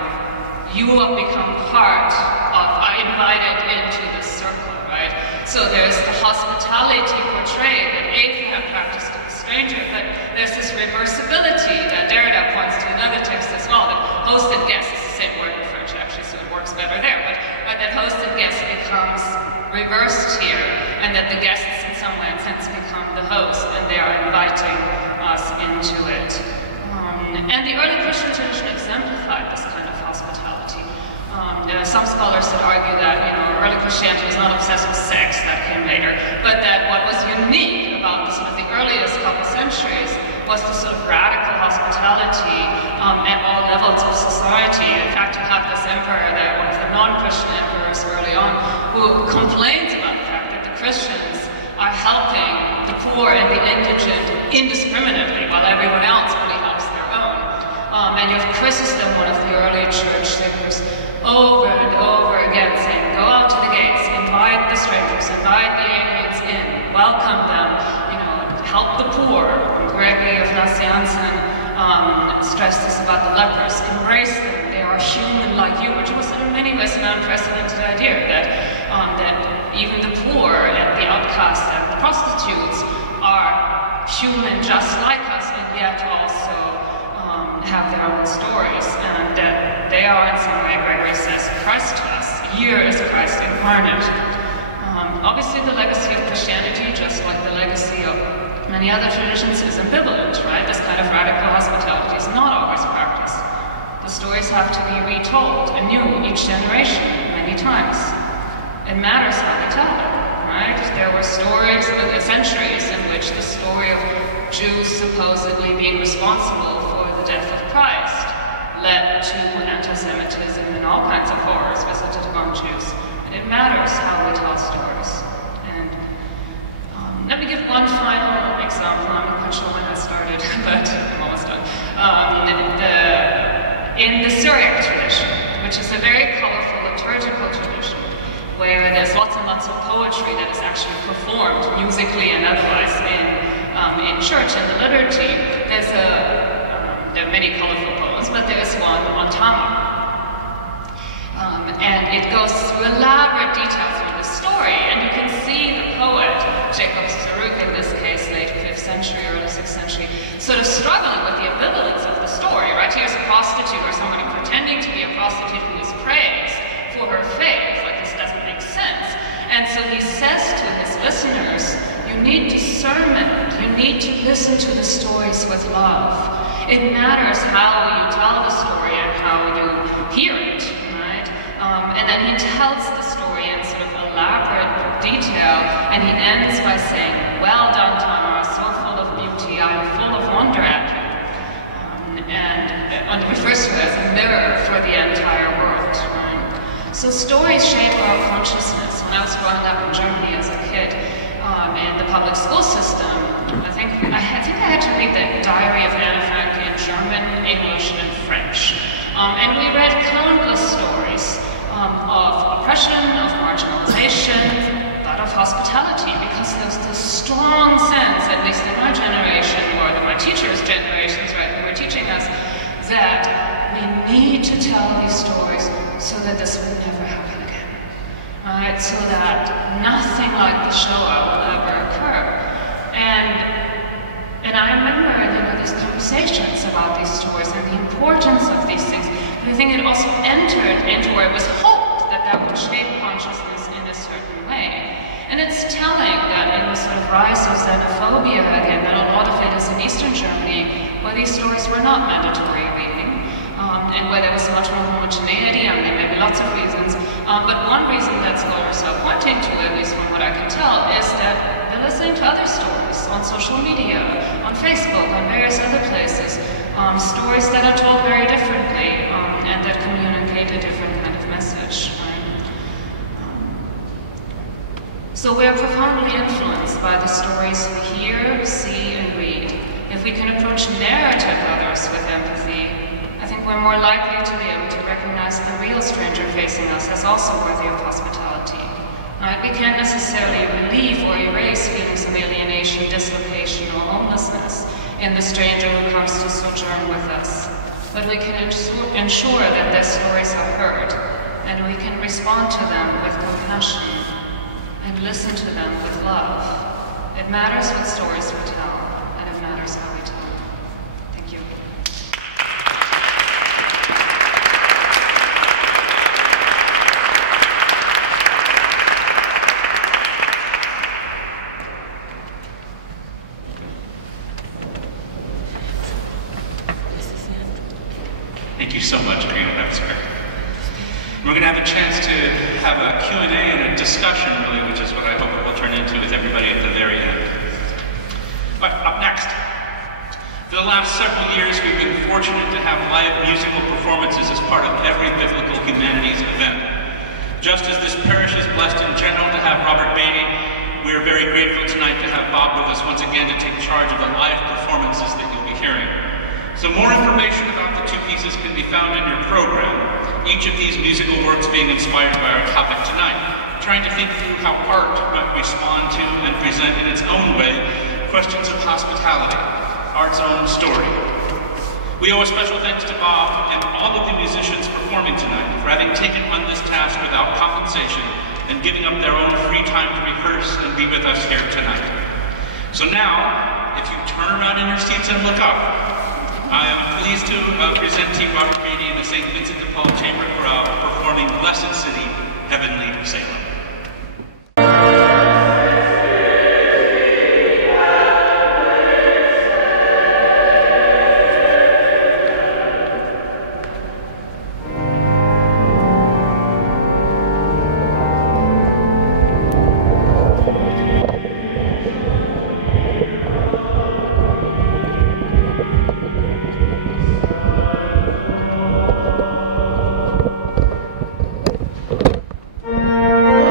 you will become part of, invited into the circle, right? So there's the hospitality portrayed that Abraham practiced to the stranger, but there's this reversibility that Derrida points to in other texts as well, that hosted guests is the same word in French actually, so it works better there, but that hosted guest becomes reversed here, and that the guests in some way and sense become the host, and they are inviting us into it. And the early Christian tradition exemplified this kind of hospitality. There are some scholars that argue that, early Christianity was not obsessed with sex, that came later, but that what was unique about the sort of the earliest couple centuries was the sort of radical hospitality at all levels of society. In fact, you have this emperor, one of the non-Christian emperors early on, who complains about the fact that the Christians are helping the poor and the indigent indiscriminately, while everyone else only helps their own. And you have Chrysostom, one of the early church thinkers, over and over again saying, go out to the gates, invite the strangers, invite the aliens in, welcome them, help the poor. Gregory of Nazianzen stressed this about the lepers, embrace them, they are human like you, which was in many ways an unprecedented idea, that even the poor and the outcasts and the prostitutes are human just like us, and yet also have their own stories, and that they are in some way, Gregory says, Christ to us. Here is Christ incarnate. Obviously the legacy of Christianity, just like the legacy of many other traditions, is ambivalent, right? This kind of radical hospitality is not always practiced. The stories have to be retold anew each generation, many times. It matters how we tell them, right? There were stories, centuries, in which the story of Jews supposedly being responsible for the death of Christ led to anti-Semitism and all kinds of horrors visited among Jews. And it matters how we tell stories. And let me give one final example. I'm not quite sure when I started, but I'm almost done. In the Syriac tradition, which is a very colorful liturgical tradition, where there's lots and lots of poetry that is actually performed musically and otherwise in church and the liturgy. There are many colorful poems, but there is one on Tamar. And it goes through elaborate details through the story, and you can see the poet, Jacob Zaruk in this case, late 5th century, early 6th century, sort of struggling with the ambivalence of the story, right? Here's a prostitute or somebody pretending to be a prostitute who is praised for her faith. Like, this doesn't make sense. And so he says to his listeners, you need discernment. You need to listen to the stories with love. It matters how you tell the story and how you hear it, right? And then he tells the story in sort of elaborate detail, and he ends by saying, well done, Tamara, so full of beauty, I am full of wonder at you. And refers to it as a mirror for the entire world. So stories shape our consciousness. When I was growing up in Germany as a kid, in the public school system, I think I had to read the Diary of Anne Frank in German, English, and French. And we read countless stories of oppression, of marginalization, but of hospitality, because there's this strong sense, at least in my generation, or my teachers' generations, right, who were teaching us, that we need to tell these stories so that this would never happen again. Right? So that nothing like the Shoah will ever occur. And I remember, these conversations about these stories and the importance of these things. But I think it also entered into where it was hoped that that would shape consciousness in a certain way. And it's telling that in the sort of rise of xenophobia again, that a lot of it is in Eastern Germany, where these stories were not mandatory reading, and where there was much more homogeneity. I mean, there may be lots of reasons, but one reason that scholars are pointing to, at least from what I can tell, is that they're listening to other stories on social media, on Facebook, on various other places, stories that are told very differently, and that communicate a different kind of message. Right? So we're profoundly influenced by the stories we hear, see, and read. If we can approach narrative others with empathy, I think we're more likely to be able to recognize the real stranger facing us as also worthy of hospitality. Right? We can't necessarily relieve or erase feelings of alienation, dislocation, or homelessness in the stranger who comes to sojourn with us. But we can ensure that their stories are heard, and we can respond to them with compassion, and listen to them with love. It matters what stories we tell, and it matters how we tell them. Thank you. Thank you so much, Karina. That was great. We're going to have a chance to have a Q&A and a discussion, really, which is what I hope it will turn into with everybody at the very end. But up next, for the last several years, we've been fortunate to have live musical performances as part of every biblical humanities event. Just as this parish is blessed in general to have Robert Beatty, we are very grateful tonight to have Bob with us once again to take charge of the live performances that you'll be hearing. So more information about the two pieces can be found in your program, each of these musical works being inspired by our topic tonight, trying to think through how art might respond to and present in its own way questions of hospitality, art's own story. We owe a special thanks to Bob and all of the musicians performing tonight for having taken on this task without compensation and giving up their own free time to rehearse and be with us here tonight. So now, if you turn around in your seats and look up, I am pleased to present to you Robert Beatty and the St. Vincent DePaul Chamber Chorale performing Blessed City, Heavenly Salem. Thank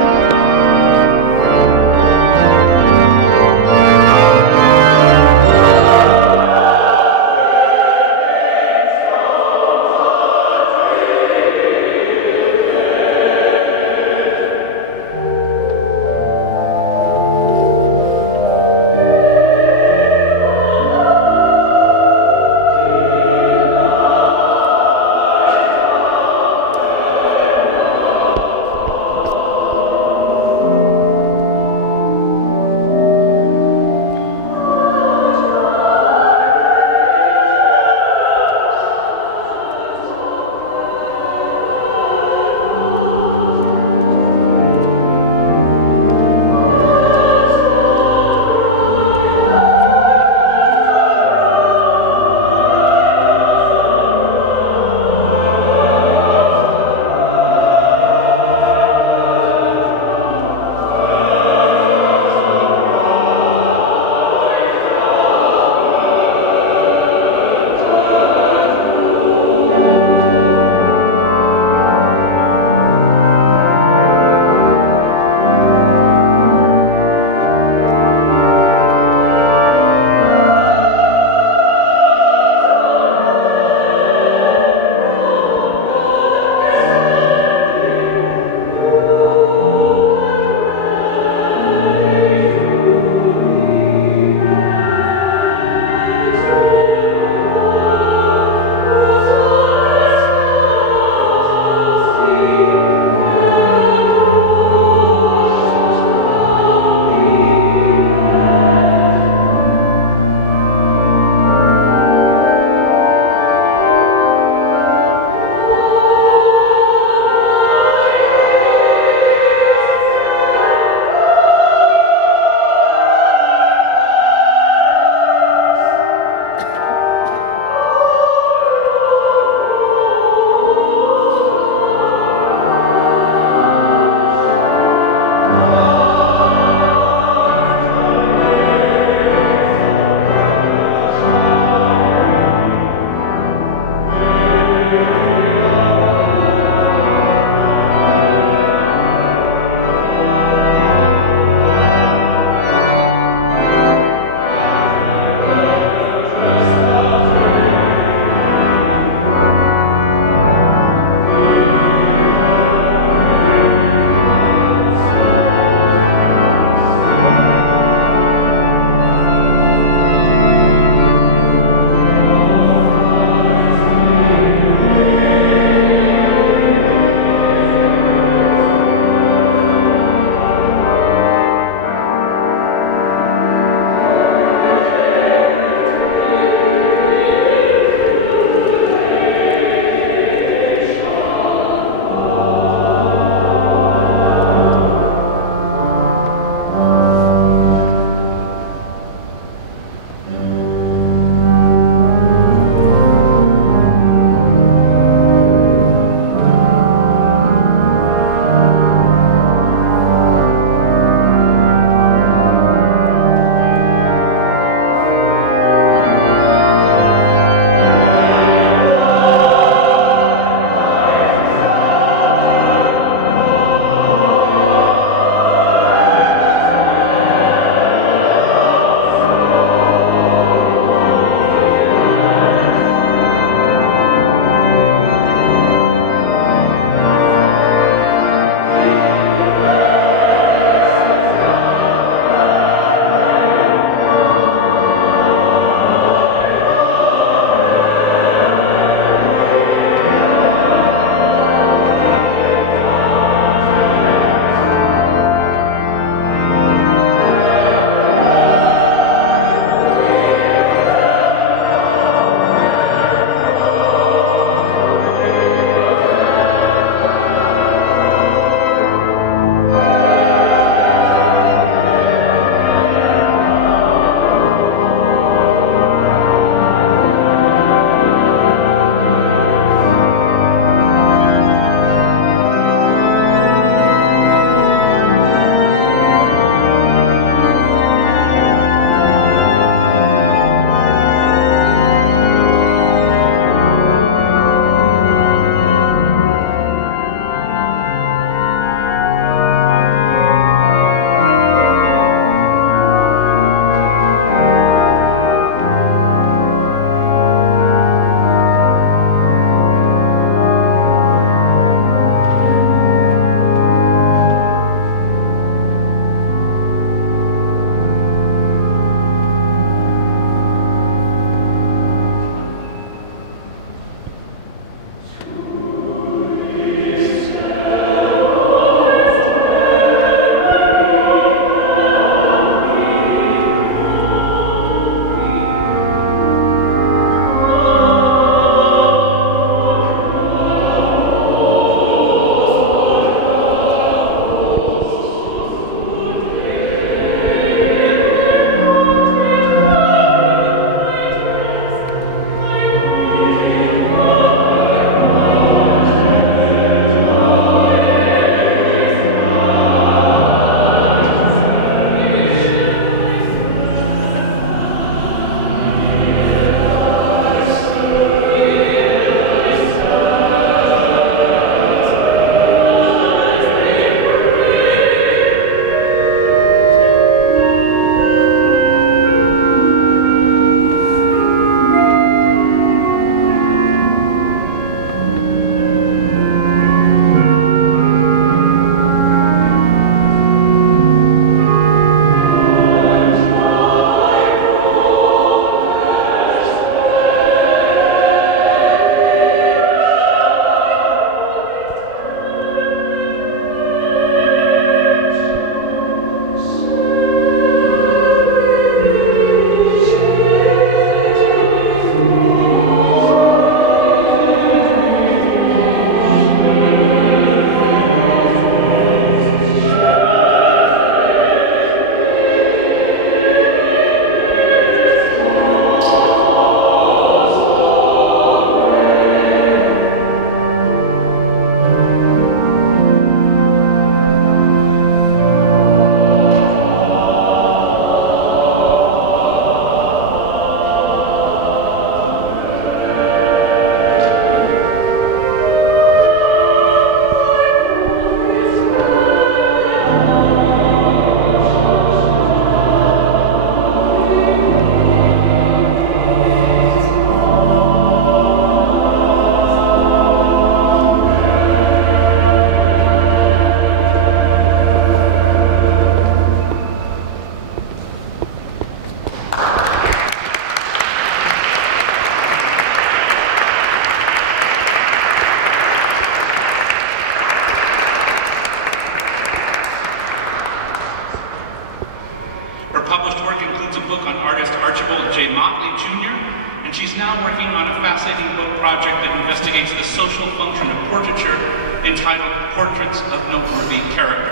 been working on a fascinating book project that investigates the social function of portraiture entitled Portraits of Noteworthy Character.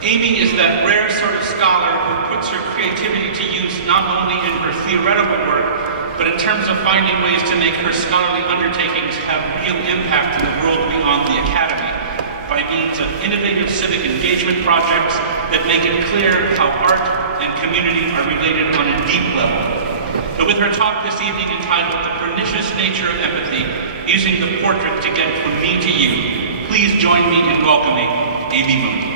Amy is that rare sort of scholar who puts her creativity to use not only in her theoretical work, but in terms of finding ways to make her scholarly undertakings have real impact in the world beyond the academy, by means of innovative civic engagement projects that make it clear how art and community are related on a deep level. But with her talk this evening entitled The Pernicious Nature of Empathy, using the portrait to get from me to you, please join me in welcoming Amy Mooney.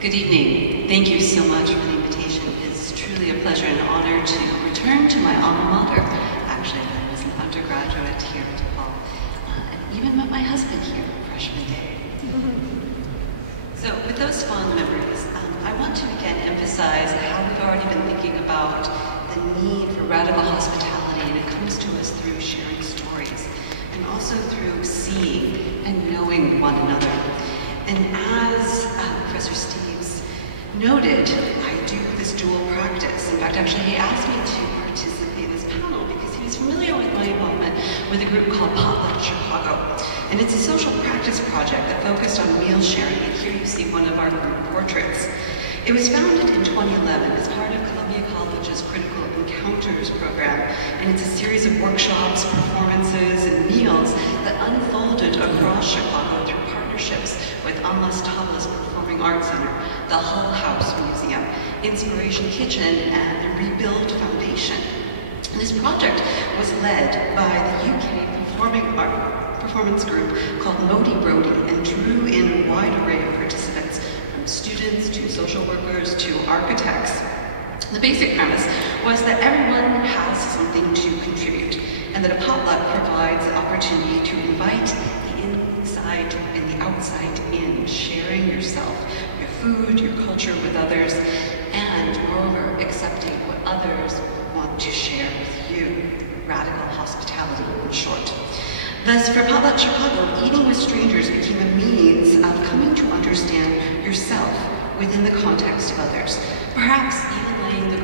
Good evening. Thank you so much for the invitation. It's truly a pleasure and honor to return to my alma mater. Actually, I was an undergraduate here at DePaul, and even met my husband here freshman day. So with those fond memories, I want to again emphasize how we've already been thinking about the need for radical hospitality, and it comes to us through sharing stories, and also through seeing and knowing one another. And as Professor Steves noted, I do this dual practice. In fact, actually, he asked me to participate in this panel because he was familiar with my involvement with a group called Potluck Chicago. And it's a social practice project that focused on meal sharing. And here you see one of our group portraits. It was founded in 2011 as part of Columbia College's Critical Encounters program. And it's a series of workshops, performances, and meals that unfolded across Chicago through partnerships with Unless Topless Performing Arts Center, the Hull House Museum, Inspiration Kitchen, and the Rebuild Foundation. And this project was led by the UK performance group called Modi Brody and drew in a wide array of participants, from students to social workers to architects. The basic premise was that everyone has something to contribute, and that a potluck provides the opportunity to invite the inside and the outside in, sharing yourself, your food, your culture with others, and moreover, accepting what others want to share with you. Radical hospitality, in short. Thus, for Potluck Chicago, eating with strangers became a means of coming to understand yourself within the context of others, perhaps even laying the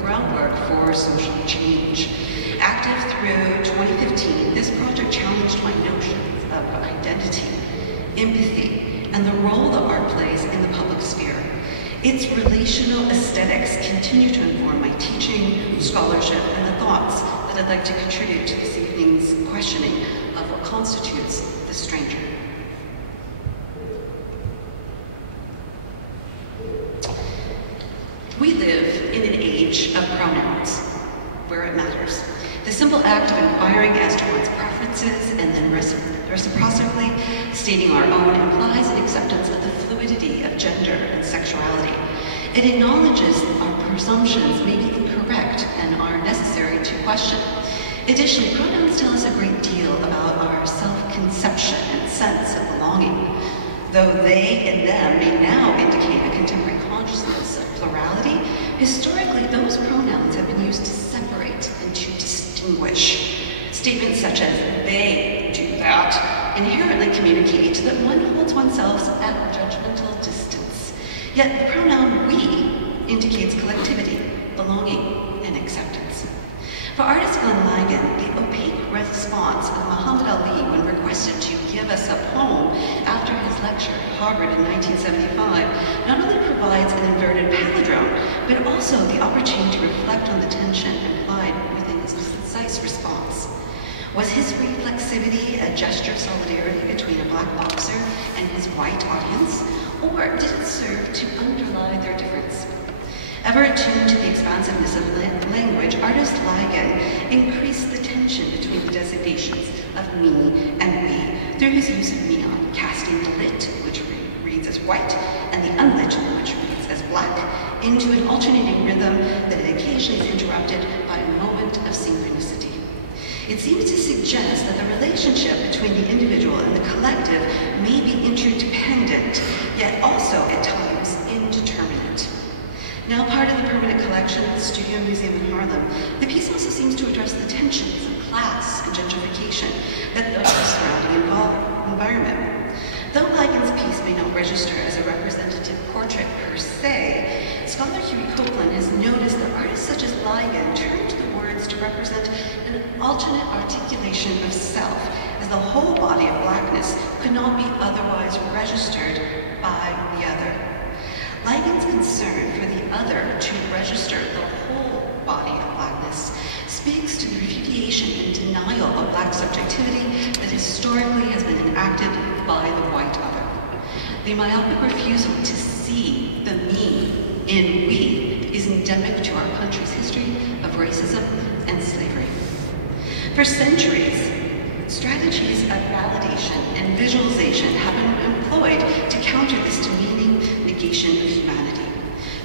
groundwork for social change. Active through 2015, this project challenged my notions of identity, empathy, and the role that art plays in the public sphere. Its relational aesthetics continue to inform my teaching, scholarship, and the thoughts that I'd like to contribute to this evening's questioning of what constitutes the stranger. We live in an age of pronouns, where it matters. The simple act of inquiring as to one's preferences and then reciprocally stating our own implies an acceptance of the fluidity of gender and sexuality. It acknowledges that our presumptions may be incorrect and are necessary to question. Additionally, pronouns tell us a great deal about our self-conception and sense of belonging. Though they and them may now indicate a contemporary consciousness of plurality, historically those pronouns have been used to separate and to distinguish. Statements such as they do that inherently communicate that one holds oneself at a judgmental distance. Yet the pronoun we indicates collectivity, belonging, and acceptance. For artist Glenn Ligon, the opaque response of Muhammad Ali when requested to give us a poem after his lecture at Harvard in 1975 not only provides an inverted palindrome, but also the opportunity to reflect on the tension implied within his concise response. Was his reflexivity a gesture of solidarity between a black boxer and his white audience, or did it serve to underlie their difference? Ever attuned to the expansiveness of language, artist Ligon increased the tension between the designations of me and we through his use of neon, casting the lit, which reads as white, and the unlit, which reads as black, into an alternating rhythm that occasionally is interrupted by a moment of synchronicity. It seems to suggest that the relationship between the individual and the collective may be interdependent, yet also at times indeterminate. Now part of the permanent collection at the Studio Museum in Harlem, the piece also seems to address the tensions of class and gentrification that the surrounding environment. Though Ligon's piece may not register as a representative portrait per se, scholar Huey Copeland has noticed that artists such as Ligon turn to the words to represent an alternate articulation of self, as the whole body of blackness could not be otherwise registered by the other. Ligon's concern for the other to register the whole body of blackness speaks to the repudiation and denial of black subjectivity that historically has been enacted by the white other. The myopic refusal to see the me in we is endemic to our country's history of racism and slavery. For centuries, strategies of validation and visualization have been employed to counter this demeaning negation of humanity.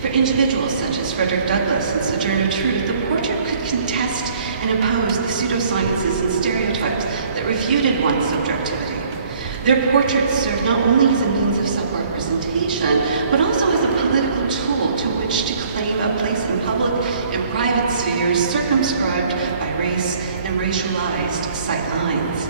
For individuals such as Frederick Douglass and Sojourner Truth, the portrait could contest and oppose the pseudosciences and stereotypes that refuted one's subjectivity. Their portraits serve not only as a means of self-representation, but also as a political tool to which to claim a place in public and private spheres circumscribed by race and racialized sight lines.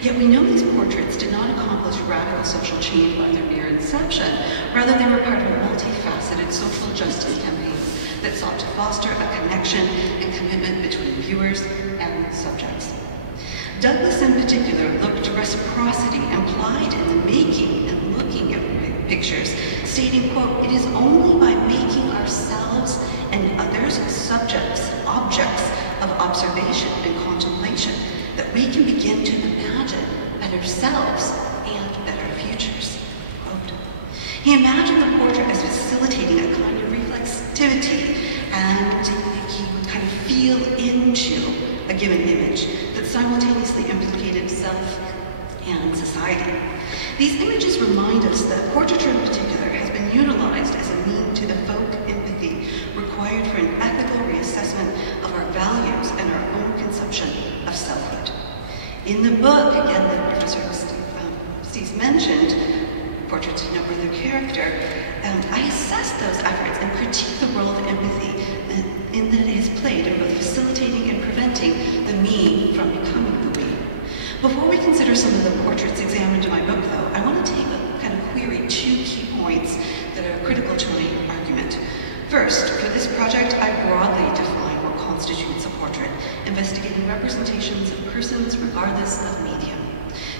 Yet we know these portraits did not accomplish radical social change by their mere inception. Rather, they were part of a multifaceted social justice campaign that sought to foster a connection and commitment between viewers and subjects. Douglass in particular looked to reciprocity implied in the making and looking at pictures, stating, quote, "It is only by making ourselves and others subjects, objects of observation and contemplation that we can begin to imagine better selves and better futures." Quote. He imagined the portrait as facilitating a kind of reflexivity, and he would kind of feel into a given image that simultaneously implicated self and society. These images remind us that portraiture in particular has been utilized as a means to evoke empathy required for an ethical reassessment of our values and our own conception of selfhood. In the book, again, that Professor Steve mentioned, Portraits of Noteworthy Character, I assess those efforts and critique the role of empathy in that it has played in both facilitating and preventing the me from becoming the we. Before we consider some of the portraits examined in my book, though, I want to take a kind of query two key points that are critical to my argument. First, for this project, I broadly define what constitutes a portrait, investigating representations of persons regardless of medium.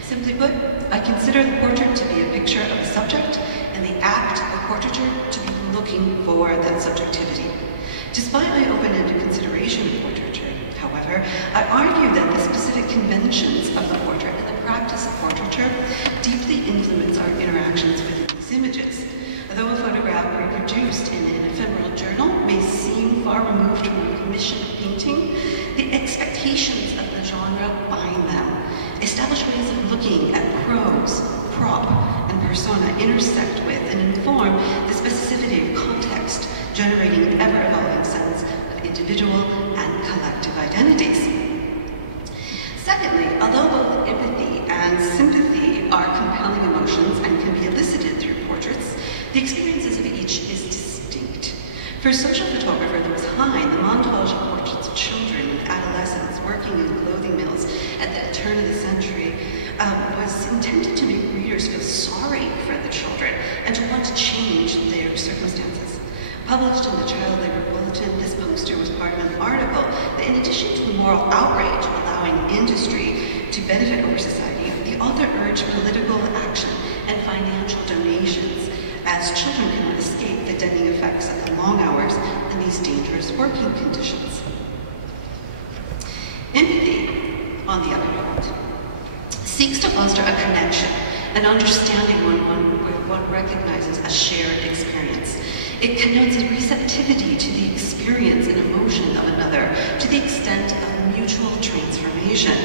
Simply put, I consider the portrait to be a picture of a subject, and the act of portraiture to be looking for that subjectivity. Despite my open-ended consideration of portraiture, however, I argue that the specific conventions of the portrait and the practice of portraiture deeply influence our interactions with these images. Though a photograph reproduced in an ephemeral journal may seem far removed from a commissioned painting, the expectations of the genre bind them. Established ways of looking at prose, prop, and persona intersect with and inform the specificity of context, generating an ever-evolving sense of individual and collective identities. Secondly, although both empathy and sympathy are compelling emotions and can be elicited through portraits, the experiences of each is distinct. For social photographer Louis Hine, the montage of portraits of children and adolescents working in clothing mills at the turn of the century was intended to make readers feel sorry for the children and to want to change their circumstances. Published in the Child Labor Bulletin, this poster was part of an article that, in addition to the moral outrage allowing industry to benefit over society, the author urged political action and financial donations, as children cannot escape the deadening effects of the long hours and these dangerous working conditions. Empathy, on the other hand, seeks to foster a connection, an understanding where one recognizes a shared experience. It connotes a receptivity to the experience and emotion of another to the extent of mutual transformation.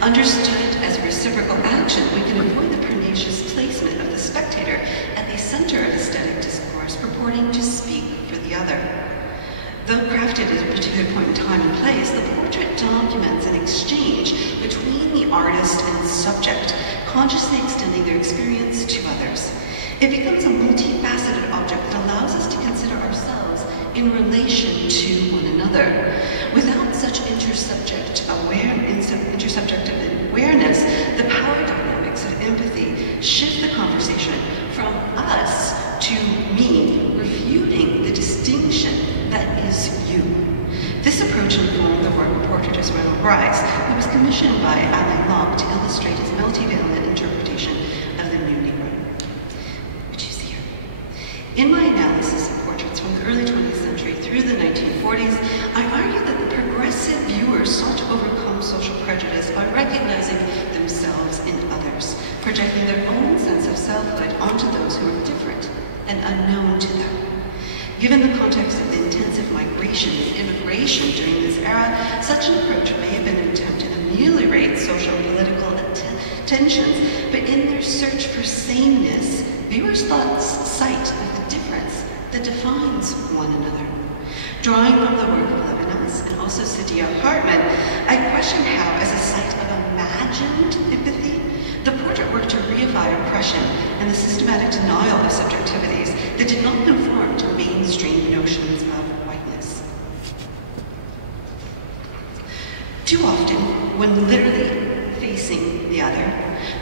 Understood as a reciprocal action, we can avoid the pernicious placement of the spectator at the center of aesthetic discourse, purporting to speak for the other. Though crafted at a particular point in time and place, the portrait documents an exchange between the artist and subject, consciously extending their experience to others. It becomes a multifaceted object that allows us to consider ourselves in relation to one another. Without such intersubjective awareness, the power dynamics of empathy shift the conversation from us to me, refuting the distinction that is you. This approach informed the work of portraitist Reynolds, who was commissioned by Alain Locke to illustrate his multivalent interpretation of the new Negro, which you see here. In my analysis of portraits from the early 20th century through the 1940s, I argue that the progressive viewers sought to overcome social prejudice by recognizing themselves in others, projecting their own sense of selfhood onto those who are different and unknown to them. Given the context of the intensive migration and immigration during this era, such an approach may have been an attempt to ameliorate social and political tensions, but in their search for sameness, viewers lost sight of the difference that defines one another. Drawing from the work of Levinas and also Saidiya Hartman, I question how, as a site of imagined empathy, the portrait worked to reify oppression and the systematic denial of subjectivities that did not conform to mainstream notions of whiteness. Too often, when literally facing the other,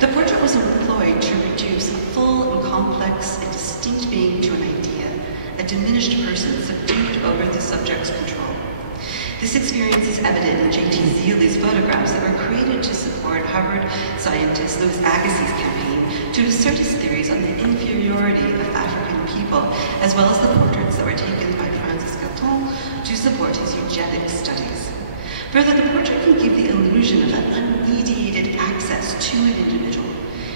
the portrait was employed to reduce a full and complex and distinct being to an idea, a diminished person subdued over the subject's control. This experience is evident in J.T. Zeeley's photographs that were created to support Harvard scientist Louis Agassiz' campaign to assert his theories on the inferiority of African people, as well as the portraits that were taken by Francis Galton to support his eugenics studies. Further, the portrait can give the illusion of an unmediated access to an individual,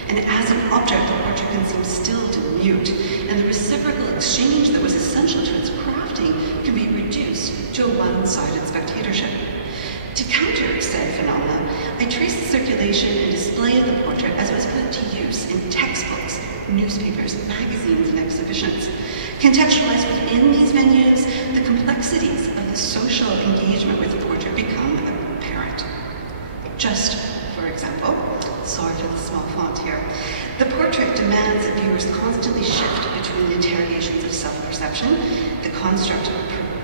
and as an object, the portrait can seem still to mute, and the reciprocal exchange that was essential to its crafting can be reduced to a one-sided spectatorship. To counter said phenomena, I trace the circulation and display of the portrait as it was put to use in textbooks, newspapers, magazines, and exhibitions. Contextualized within these venues, the complexities of the social engagement with the portrait become apparent. Just, for example, sorry for the small font here, the portrait demands that viewers constantly shift between the interrogations of self-perception, the construct of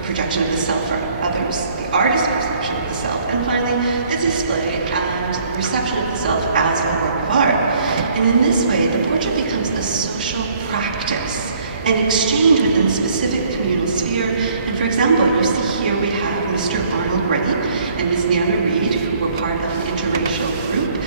projection of the self for others, the artist's perception of the self, and finally, the display and reception of the self as a work of art. And in this way, the portrait becomes a social practice, an exchange within a specific communal sphere. And for example, you see here we have Mr. Arnold Reddy and Ms. Nana Reed, who were part of an interracial group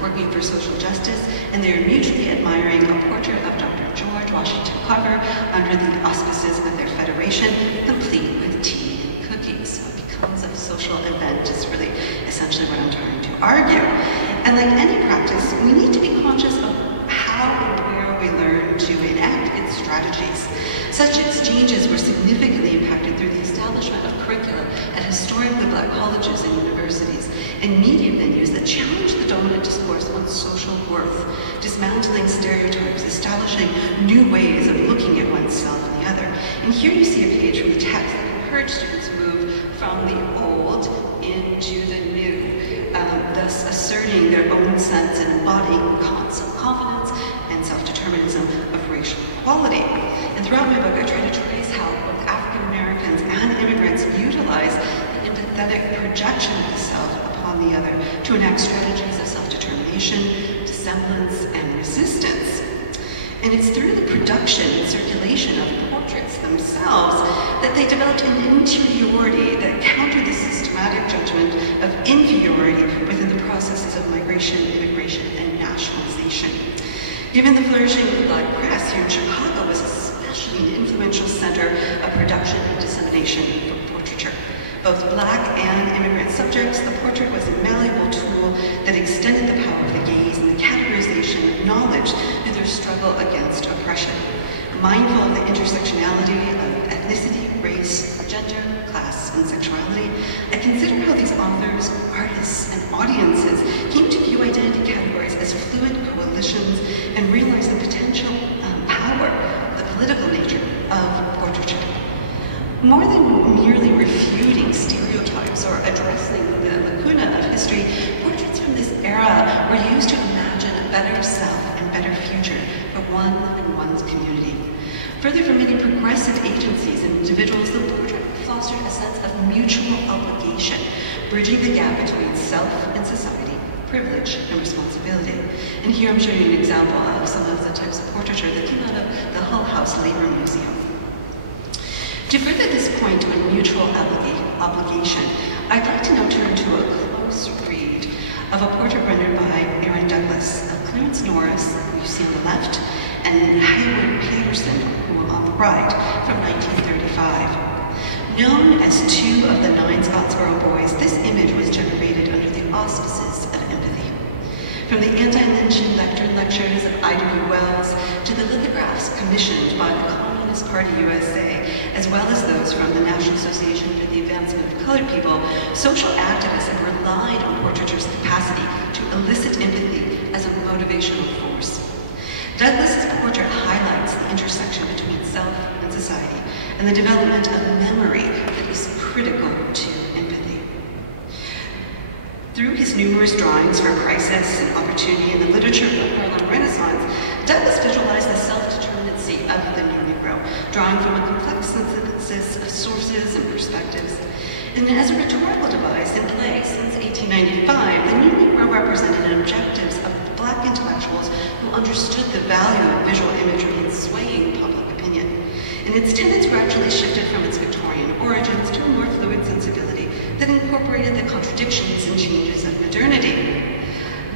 working for social justice, and they're mutually admiring a portrait of Dr. George Washington Carver under the auspices of their federation, complete with tea and cookies. So it becomes a social event is really essentially what I'm trying to argue. And like any practice, we need to be conscious of how and where we learn to enact its strategies. Such exchanges were significantly impacted through the establishment of curricula at historically Black colleges and universities, and media venues that challenged the dominant discourse on social worth, dismantling stereotypes, establishing new ways of looking at oneself and the other. And here you see a page from the text that encouraged students to move from the old into the new, thus asserting their own sense and embodying self-confidence and self-determinism of racial equality. And throughout my book, I try to trace how both African Americans and immigrants utilize the empathetic projection of the self upon the other to enact strategies of self-determination, dissemblance, and resistance. And it's through the production and circulation of portraits themselves that they developed an interiority that countered the systematic judgment of inferiority within the processes of migration, immigration, and nationalization. Given the flourishing of the Black press here in Chicago was especially an influential center of production and dissemination for portraiture. Both Black and immigrant subjects, the portrait was a malleable tool that extended the power of the gaze and the categorization of knowledge through their struggle against oppression. Mindful of the intersectionality of ethnicity, race, gender, class, and sexuality, I consider how these authors, artists, and audiences came to view identity categories as fluid coalitions and realize the potential power, the political nature of portraiture. More than merely refuting stereotypes or addressing the lacuna of history, portraits from this era were used to imagine a better self and better future for one and one's community. Further, for many progressive agencies and individuals, the portrait fostered a sense of mutual obligation, bridging the gap between self and society, privilege and responsibility. And here I'm showing you an example of some of the types of portraiture that came out of the Hull House Labor Museum. To further this point on mutual obligation, I'd like to now turn to a close read of a portrait rendered by Aaron Douglas of Clarence Norris, who you see on the left, and Haywood Patterson, who are on the right, from 1935. Known as two of the 9 Scottsboro boys, this image was generated under the auspices of empathy. From the anti-lynching lectures of Ida B. Wells to the lithographs commissioned by the Communist Party USA, as well as those from the National Association for the Advancement of Colored People, social activists have relied on portraiture's capacity to elicit empathy as a motivational force. Douglas's portrait highlights the intersection between self and society and the development of memory that is critical to empathy. Through his numerous drawings for crisis and opportunity in the literature of the Harlem Renaissance, Douglas visualized the self-determinacy of the new Negro, drawing from a complex synthesis of sources and perspectives. And as a rhetorical device in play since 1895, the new Negro represented objectives of Black intellectuals who understood the value of visual imagery in swaying public opinion. And its tenets gradually shifted from its Victorian origins to a more fluid sensibility that incorporated the contradictions and changes of modernity.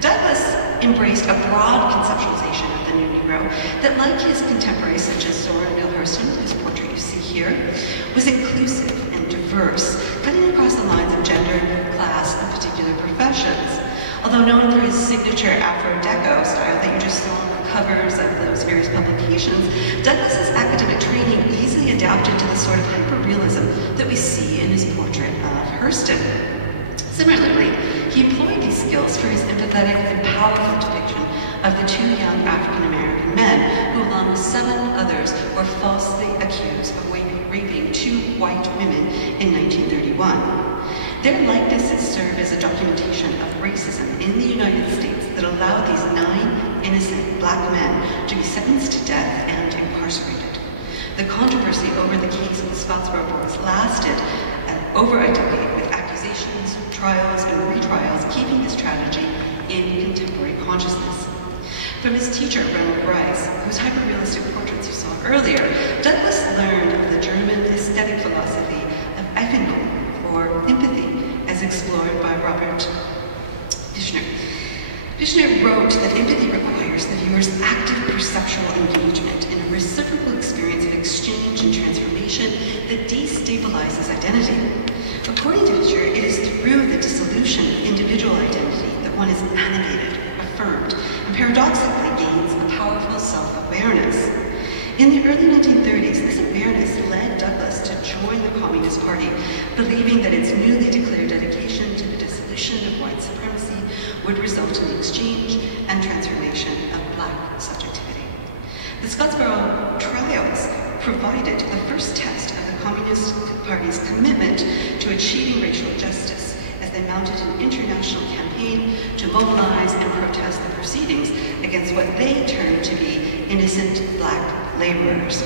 Douglas embraced a broad conceptualization of the new Negro that, like his contemporaries such as Zora Neale Hurston, whose portrait you see here, was inclusive and diverse, cutting across the lines of gender, class, and particular professions. Although known for his signature Afro-Deco style that you just saw on the covers of those various publications, Douglas's academic training easily adapted to the sort of hyperrealism that we see in his portrait of Hurston. Similarly, he employed these skills for his empathetic and powerful depiction of the 2 young African-American men who, along with 7 others, were falsely accused of raping 2 white women in 1931. Their likenesses serve as a documentation of racism in the United States that allowed these 9 innocent Black men to be sentenced to death and incarcerated. The controversy over the case of the Scottsboro boys lasted over a decade, with accusations, trials, and retrials keeping this tragedy in contemporary consciousness. From his teacher, Reynolds, whose hyperrealistic portraits you saw earlier, Douglas learned of the German aesthetic philosophy of Empathy, or empathy, as explored by Robert Dishner. Dishner wrote that empathy requires the viewer's active perceptual engagement in a reciprocal experience of exchange and transformation that destabilizes identity. According to Dishner, it is through the dissolution of individual identity that one is animated, affirmed, and paradoxically gains a powerful self-awareness. In the early 1930s, this awareness led Douglas to join the Communist Party, believing that its newly declared dedication to the dissolution of white supremacy would result in the exchange and transformation of Black subjectivity. The Scottsboro trials provided the first test of the Communist Party's commitment to achieving racial justice, as they mounted an international campaign to mobilize and protest the proceedings against what they termed to be innocent Black laborers.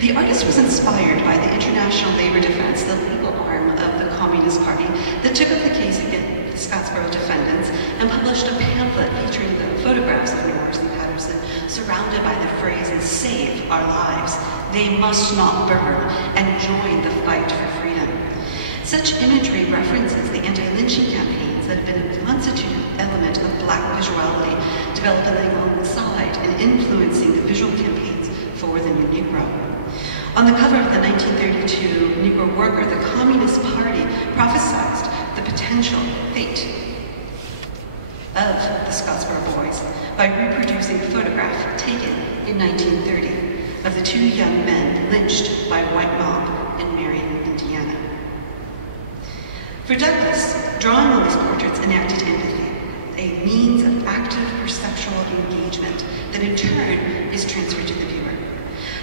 The artist was inspired by the International Labor Defense, the legal arm of the Communist Party, that took up the case against the Scottsboro defendants and published a pamphlet featuring the photographs of Norris and Patterson, surrounded by the phrases, "Save our lives," "They must not burn," and "Join the fight for freedom." Such imagery references the anti-lynching campaigns that have been a constitutive element of Black visuality, developing alongside and influencing the visual campaigns for the new Negro. On the cover of the 1932 Negro Worker, the Communist Party prophesied the potential fate of the Scottsboro boys by reproducing a photograph taken in 1930 of the 2 young men lynched by a white mob in Marion, Indiana. For Douglas, drawing on these portraits enacted empathy, a means of active perceptual engagement that in turn is transferred to the viewer.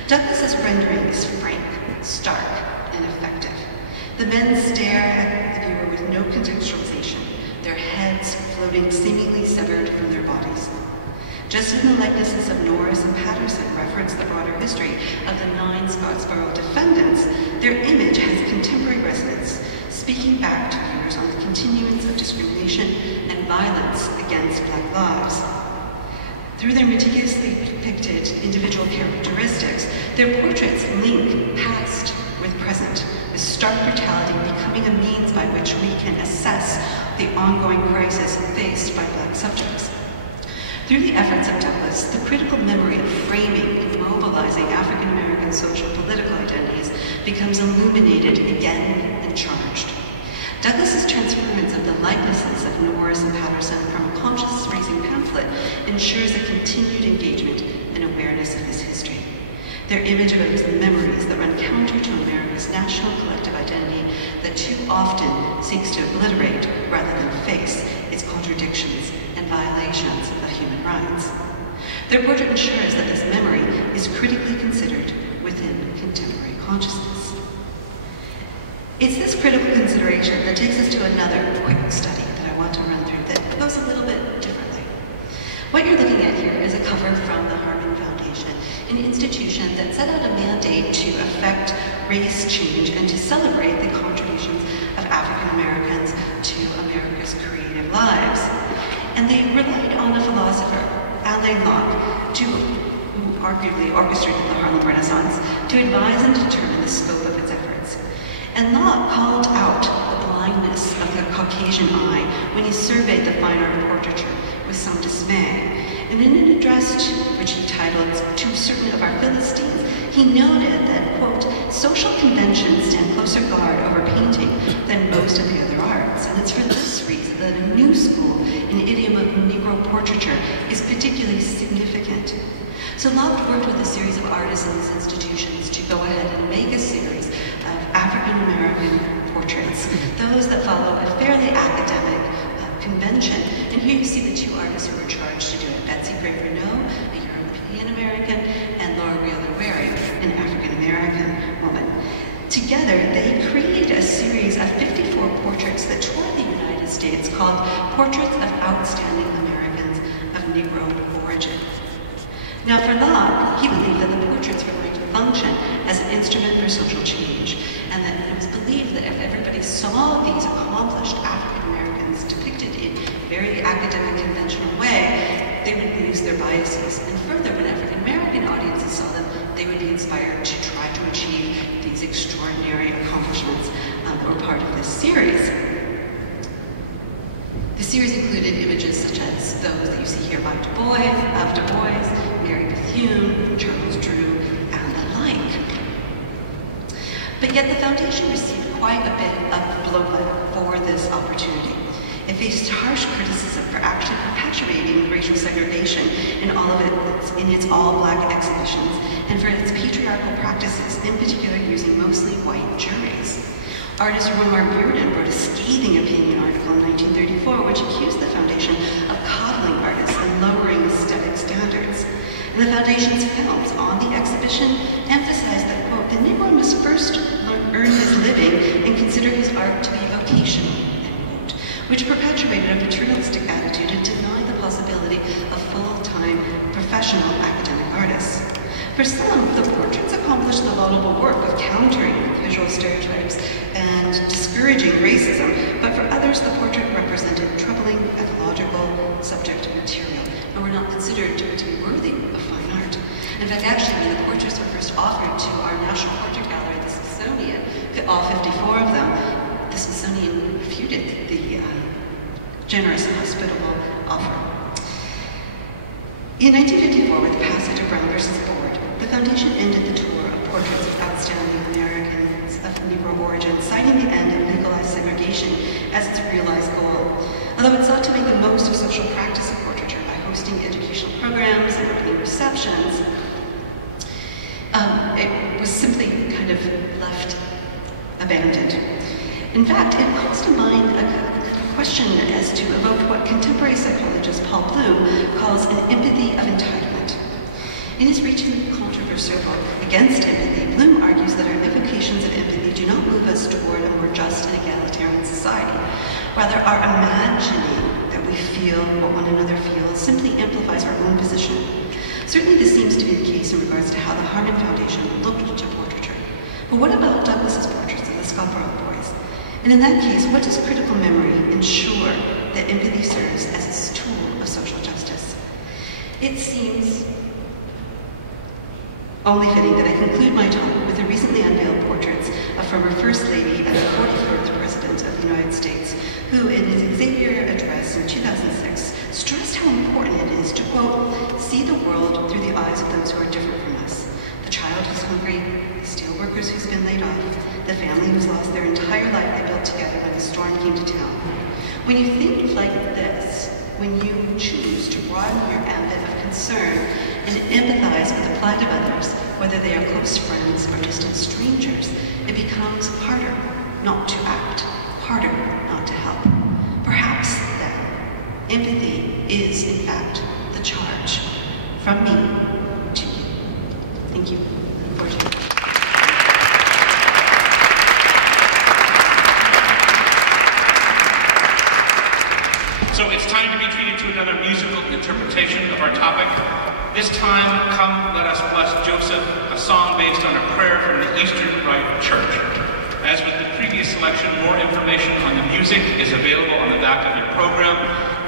Douglas's rendering is frank, stark, and effective. The men stare at the viewer with no contextualization, their heads floating seemingly severed from their bodies. Just as the likenesses of Norris and Patterson reference the broader history of the 9 Scottsboro defendants, their image has speaking back to viewers on the continuance of discrimination and violence against Black lives. Through their meticulously depicted individual characteristics, their portraits link past with present, with stark brutality becoming a means by which we can assess the ongoing crisis faced by Black subjects. Through the efforts of Douglass, the critical memory of framing and mobilizing African American social political identities becomes illuminated again and charged. Douglass's transference of the likenesses of Norris and Patterson from a conscience-raising pamphlet ensures a continued engagement and awareness of this history. Their image evokes memories that run counter to America's national collective identity that too often seeks to obliterate rather than face its contradictions and violations of human rights. Their portrait ensures that this memory is critically considered within contemporary consciousness. It's this critical consideration that takes us to another quick study that I want to run through that goes a little bit differently. What you're looking at here is a cover from the Harman Foundation, an institution that set out a mandate to effect race change and to celebrate the contributions of African Americans to America's creative lives. And they relied on a philosopher, Alain Locke, who arguably orchestrated the Harlem Renaissance, to advise and determine the scope of its efforts. And Locke called out the blindness of the Caucasian eye when he surveyed the fine art of portraiture with some dismay. And in an address which he titled "To Certain of Our Philistines," he noted that, quote, social conventions stand closer guard over painting than most of the other arts. And it's for this reason that a new school, an idiom of Negro portraiture, is particularly significant. So Locke worked with a series of artists in these institutions to go ahead and make a series of African American portraits, those that follow a fairly academic convention. And here you see the two artists who were charged to do it: Betsy Gray Renault, a European American, and Laura Wheeler Wary, an African American woman. Together, they created a series of 54 portraits that toured the United States called Portraits of Outstanding Americans of Negro Origin. Now, for Locke, he believed that the portraits were going to function as an instrument for social change, and that it was believed that if everybody saw these accomplished African Americans depicted in a very academic, conventional way, they would lose their biases. And further, when African American audiences saw them, they would be inspired to try to achieve these extraordinary accomplishments that were part of this series. The series included images such as those that you see here by Du Bois, Mary Bethune, Charles Drew, and the like. But yet the foundation received quite a bit of blowback for this opportunity. It faced harsh criticism for actually perpetuating racial segregation in its all-Black exhibitions, and for its patriarchal practices, in particular using mostly white juries. Artist Romar Bearden wrote a scathing opinion article in 1934 which accused the foundation of coddling artists and lowering aesthetic standards. And the foundation's films on the exhibition emphasized that, quote, the Negro must first earn his living and consider his art to be vocational, end quote, which perpetuated a paternalistic attitude and denied the possibility of full-time professional academic artists. For some, the portraits accomplished the laudable work of countering visual stereotypes and discouraging racism, but for others, the portrait represented troubling ethological subject material and were not considered to be worthy of fine art. In fact, actually, when the portraits were first offered to our National Portrait Gallery at the Smithsonian, all 54 of them, the Smithsonian refuted the generous and hospitable offer. In 1954, with the passage of Brown versus Board, the foundation ended the tour of portraits of outstanding Americans of Negro origin, citing the end of legalized segregation as its realized goal. Although it sought to make the most of social practice of portraiture by hosting educational programs and opening receptions, it was simply kind of left abandoned. In fact, it calls to mind a question as to evoke what contemporary psychologist Paul Bloom calls an empathy of entitlement. In his recent controversial book, Against Empathy, Bloom argues that our evocations of empathy do not move us toward a more just and egalitarian society. Rather, our imagining that we feel what one another feels simply amplifies our own position. Certainly this seems to be the case in regards to how the Harman Foundation looked to portraiture. But what about Douglass's portraits of the Scarborough Boys? And in that case, what does critical memory ensure that empathy serves as its tool of social justice? It seems only fitting that I conclude my talk with the recently unveiled portraits of former First Lady and the 44th President of the United States, who in his Xavier address in 2006 stressed how important it is to, quote, see the world through the eyes of those who are different from us. The child who's hungry, the steelworkers who's been laid off, the family who's lost their entire life they built together when the storm came to town. When you think like this, when you choose to broaden your ambit of concern and empathize with the plight of others, whether they are close friends or distant strangers, it becomes harder not to act, harder not to help. Perhaps then, empathy is in fact the charge from me to you. Thank you. So it's time to be treated to another musical interpretation of our topic. This time, Come Let Us Bless Joseph, a song based on a prayer from the Eastern Rite Church. As with the previous selection, more information on the music is available on the back of your program.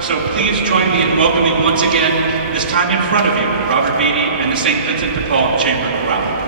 So please join me in welcoming once again, this time in front of you, Robert Beatty and the St. Vincent de Paul Chamber Chorale.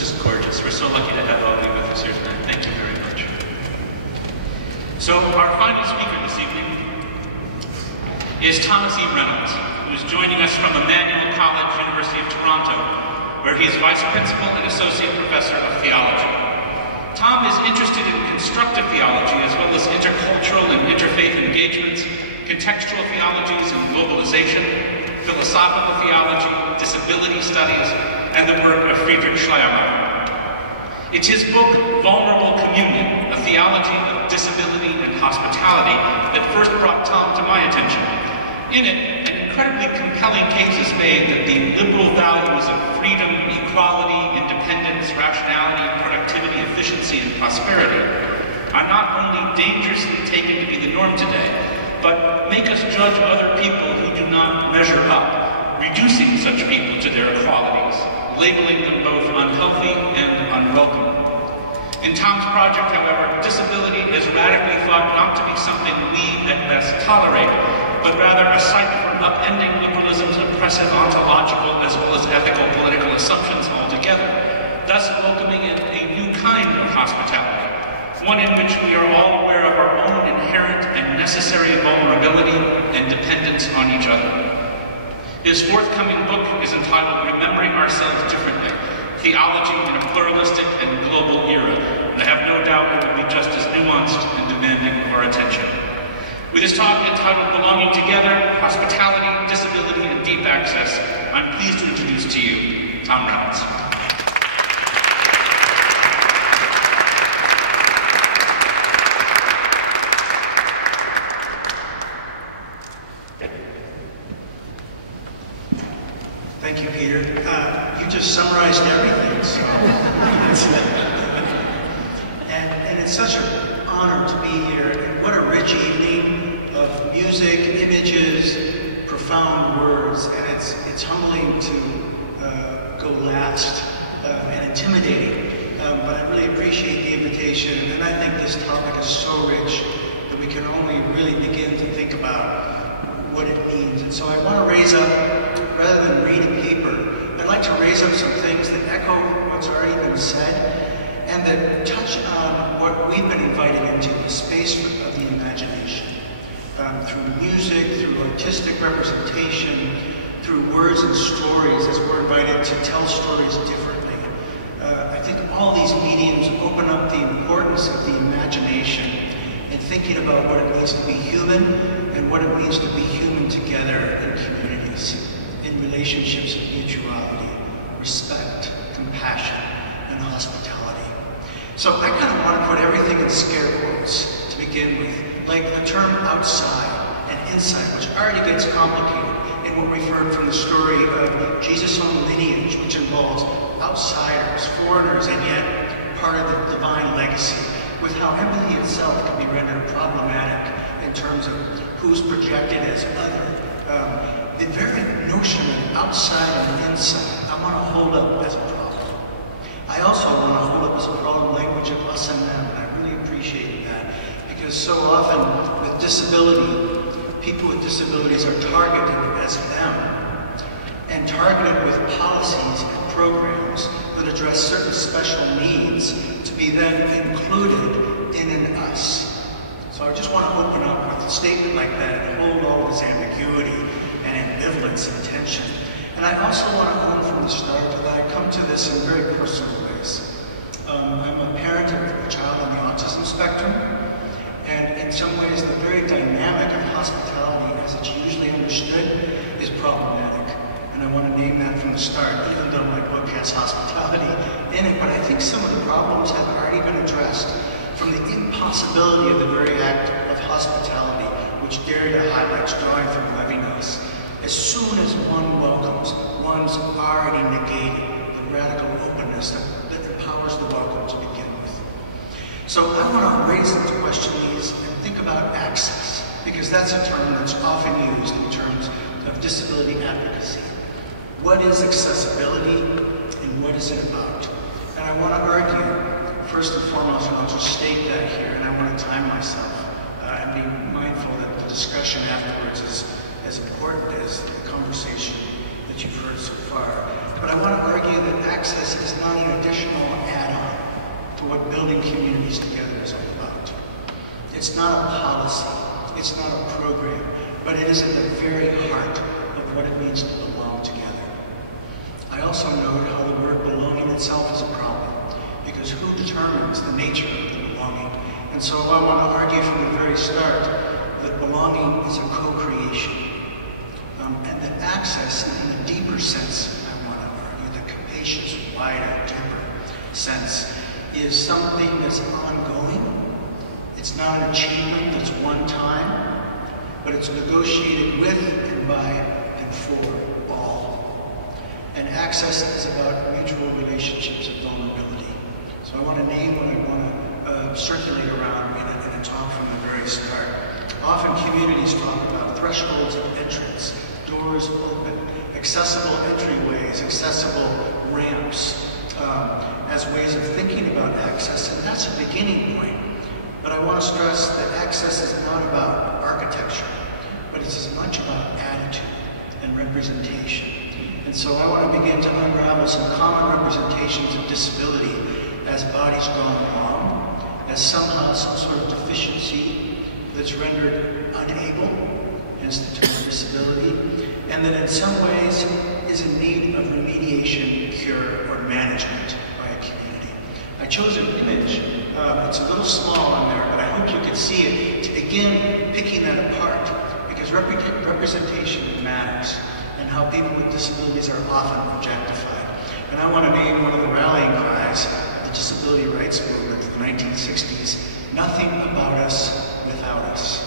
just gorgeous. We're so lucky to have all of you with us here tonight. Thank you very much. So our final speaker this evening is Thomas E. Reynolds, who is joining us from Emmanuel College, University of Toronto, where he is Vice Principal and Associate Professor of Theology. Tom is interested in constructive theology as well as intercultural and interfaith engagements, contextual theologies and globalization, philosophical theology, disability studies, and the work of Friedrich Schleiermacher. It's his book, Vulnerable Communion, A Theology of Disability and Hospitality, that first brought Tom to my attention. In it, an incredibly compelling case is made that the liberal values of freedom, equality, independence, rationality, productivity, efficiency, and prosperity are not only dangerously taken to be the norm today, but make us judge other people who do not measure up, reducing such people to their equalities, labeling them both unhealthy and unwelcome. In Tom's project, however, disability is radically thought not to be something we at best tolerate, but rather a site for upending liberalism's oppressive ontological as well as ethical political assumptions altogether, thus welcoming in a new kind of hospitality, one in which we are all aware of our own inherent and necessary vulnerability and dependence on each other. His forthcoming book is entitled Remembering Ourselves Differently, Theology in a Pluralistic and Global Era, and I have no doubt it will be just as nuanced and demanding of our attention. With his talk entitled Belonging Together, Hospitality, Disability, and Deep Access, I'm pleased to introduce to you Tom Reynolds. Thank you, Peter. You just summarized everything, so. and it's such an honor to be here. And what a rich evening of music, images, profound words, and it's humbling to go last and intimidating. But I really appreciate the invitation, and I think this topic is so rich that we can only really begin to think about what it means. And so I want to raise up, rather than read a paper, I'd like to raise up some things that echo what's already been said and that touch on what we've been invited into, the space of the imagination. Through music, through artistic representation, through words and stories, as we're invited to tell stories differently. I think all these mediums open up the importance of the imagination and thinking about what it means to be human and what it means to be human together in communities, in relationships of mutuality, respect, compassion, and hospitality. So I kind of want to put everything in scare quotes to begin with, like the term outside and inside, which already gets complicated in what we've heard from the story of Jesus' own lineage, which involves outsiders, foreigners, and yet part of the divine legacy, with how empathy itself can be rendered problematic in terms of who's projected as other. The very notion of outside and inside, I want to hold up as a problem. I also want to hold up as a problem language of us and them, and I really appreciate that, because so often with disability, people with disabilities are targeted as them, and targeted with policies and programs that address certain special needs to be then included in an us. So I just want to open up with a statement like that and hold all this ambiguity and ambivalence and tension. And I also want to own from the start that I come to this in very personal ways. I'm a parent of a child on the autism spectrum, and in some ways the very dynamic of hospitality as it's usually understood is problematic. And I want to name that from the start, even though my book has hospitality in it. But I think some of the problems have already been addressed from the impossibility of the very act of hospitality, which Derrida highlights, drawing from Levinas. As soon as one welcomes, one's already negated the radical openness that empowers the welcome to begin with. So I want to raise into question these and think about access, because that's a term that's often used in terms of disability advocacy. What is accessibility and what is it about? And I want to argue, first and foremost, and I'll just state that here, and I want to time myself and be mindful that the discussion afterwards is as important as the conversation that that you've heard so far. But I want to argue that access is not an additional add-on to what building communities together is all about. It's not a policy, it's not a program, but it is at the very heart of what it means to belong together. I also note how the word belonging itself is a problem, because who determines the nature of the belonging? And so I want to argue from the very start that belonging is a co-creation, and that access in the deeper sense, I want to argue, the capacious, wider, deeper sense, is something that's ongoing. It's not an achievement that's one time, but it's negotiated with and by and for all. And access is about mutual relationships and vulnerability. So I want to name what I want to circulate around in a talk from the very start. Often communities talk about thresholds of entrance, doors open, accessible entryways, accessible ramps, as ways of thinking about access, and that's a beginning point. But I want to stress that access is not about architecture, but it's as much about attitude and representation. And so I want to begin to unravel some common representations of disability as bodies gone wrong, as somehow some sort of deficiency that's rendered unable, hence the term disability, and that in some ways is in need of remediation, cure, or management by a community. I chose an image. It's a little small on there, but I hope you can see it to begin picking that apart, because representation matters, and how people with disabilities are often objectified. And I want to name one of the rallying cries of the disability rights movement of the 1960s, "Nothing about us without us."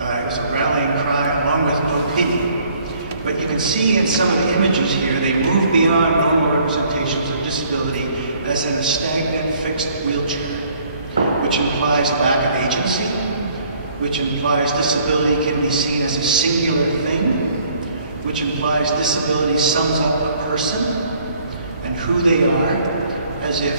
It was a rallying cry along with "No Pity." But you can see in some of the images here, they move beyond normal representations of disability as in a stagnant, fixed wheelchair, which implies lack of agency, which implies disability can be seen as a singular thing, which implies disability sums up a person and who they are, as if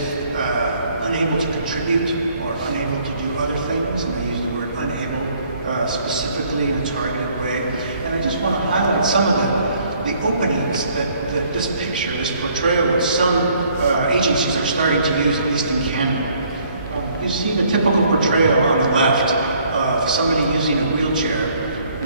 unable to contribute or unable to do other things, and I use the word unable specifically in a targeted way. And I just want to highlight some of the openings that this picture, this portrayal that some agencies are starting to use, at least in Canada. You see the typical portrayal on the left of somebody using a wheelchair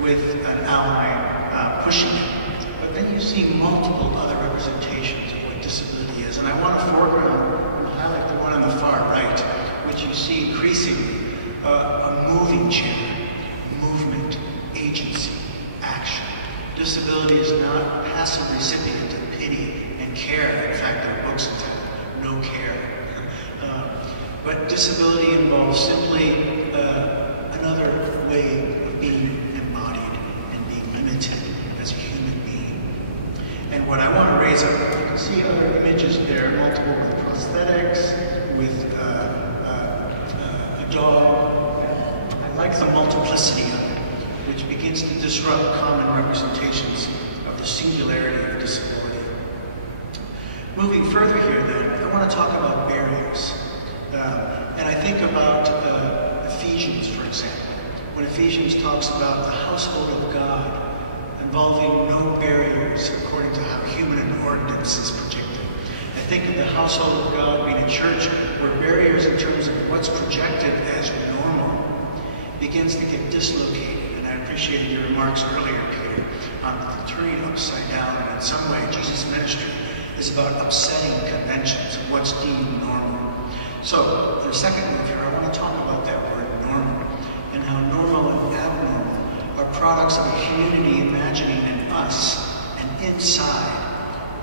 with an ally pushing it. But then you see multiple other representations of what disability is. And I want to foreground and highlight the one on the far right, which you see increasingly a moving chair, movement, agency, action. Disability is not a passive recipient of pity and care. In fact, there are books entitled "No Care." But disability involves simply another way of being embodied and being limited as a human being. And what I want to raise up, you can see other images there, multiple with prosthetics, with a dog. I like the multiplicity of it, which begins to disrupt common representations of the singularity of disability. Moving further here then, I want to talk about barriers. And I think about Ephesians, for example, when Ephesians talks about the household of God involving no barriers according to how human ordinance is projected. I think of the household of God being a church where barriers in terms of what's projected as normal begins to get dislocated. And I appreciated your remarks earlier, Peter, on turning upside down. And in some way, Jesus' ministry is about upsetting conventions of what's deemed normal. So, in the second move here, I want to talk about that word normal, and how normal and abnormal are products of a community imagining an us, an inside,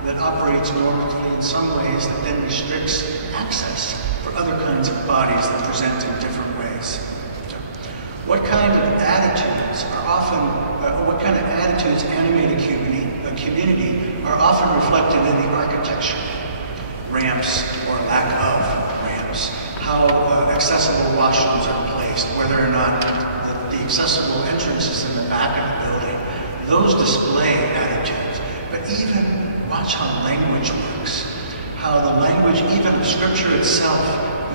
that operates normatively in some ways that then restricts access for other kinds of bodies that present in different ways. What kind of attitudes are often, what kind of attitudes animate a community are often reflected in the architecture, ramps or lack of ramps, how accessible washrooms are placed, whether or not the accessible entrance is in the back of the building. Those display attitudes, but even watch how language works, how the language even of Scripture itself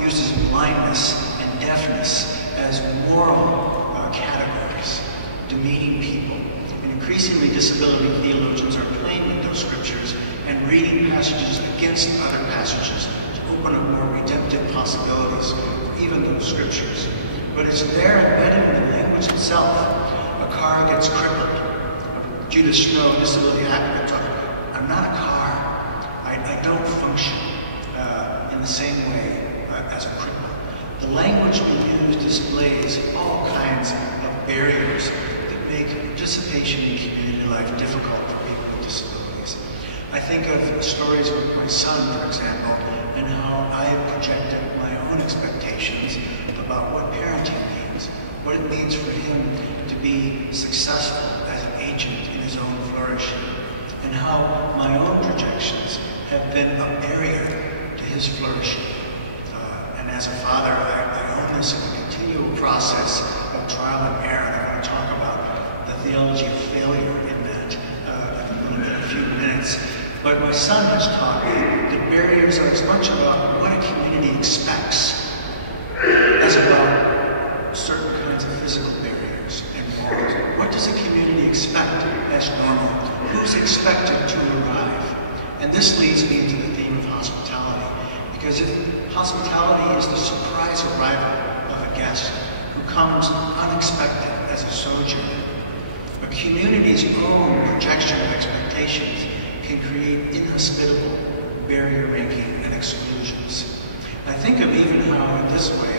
uses blindness and deafness as moral categories, demeaning people, and increasingly disability theologians are playing with those scriptures and reading passages against other passages to open up more redemptive possibilities for even those scriptures. But it's there embedded in the language itself. A car gets crippled. Judith Snow, disability advocate, talked about, I'm not a car. I don't function in the same way as a cripple. The language we use displays all kinds of barriers that make participation in community life difficult for people with disabilities. I think of stories with my son, for example, and how I have projected my own expectations about what parenting means, what it means for him to be successful as an agent in his own flourishing, and how my own projections have been a barrier to his flourishing. And as a father, I own this in a continual process of trial and error, and I want to talk about the theology of failure in that in a few minutes. But my son has taught me that barriers are as much about what a community expects as about certain kinds of physical barriers and walls. What does a community expect as normal? Who's expected to arrive? And this leads me to the theme of hospitality. Because if hospitality is the surprise arrival of a guest who comes unexpected as a sojourner, a community's own projection of expectations can create inhospitable barrier making and exclusions. I think of even how, in this way,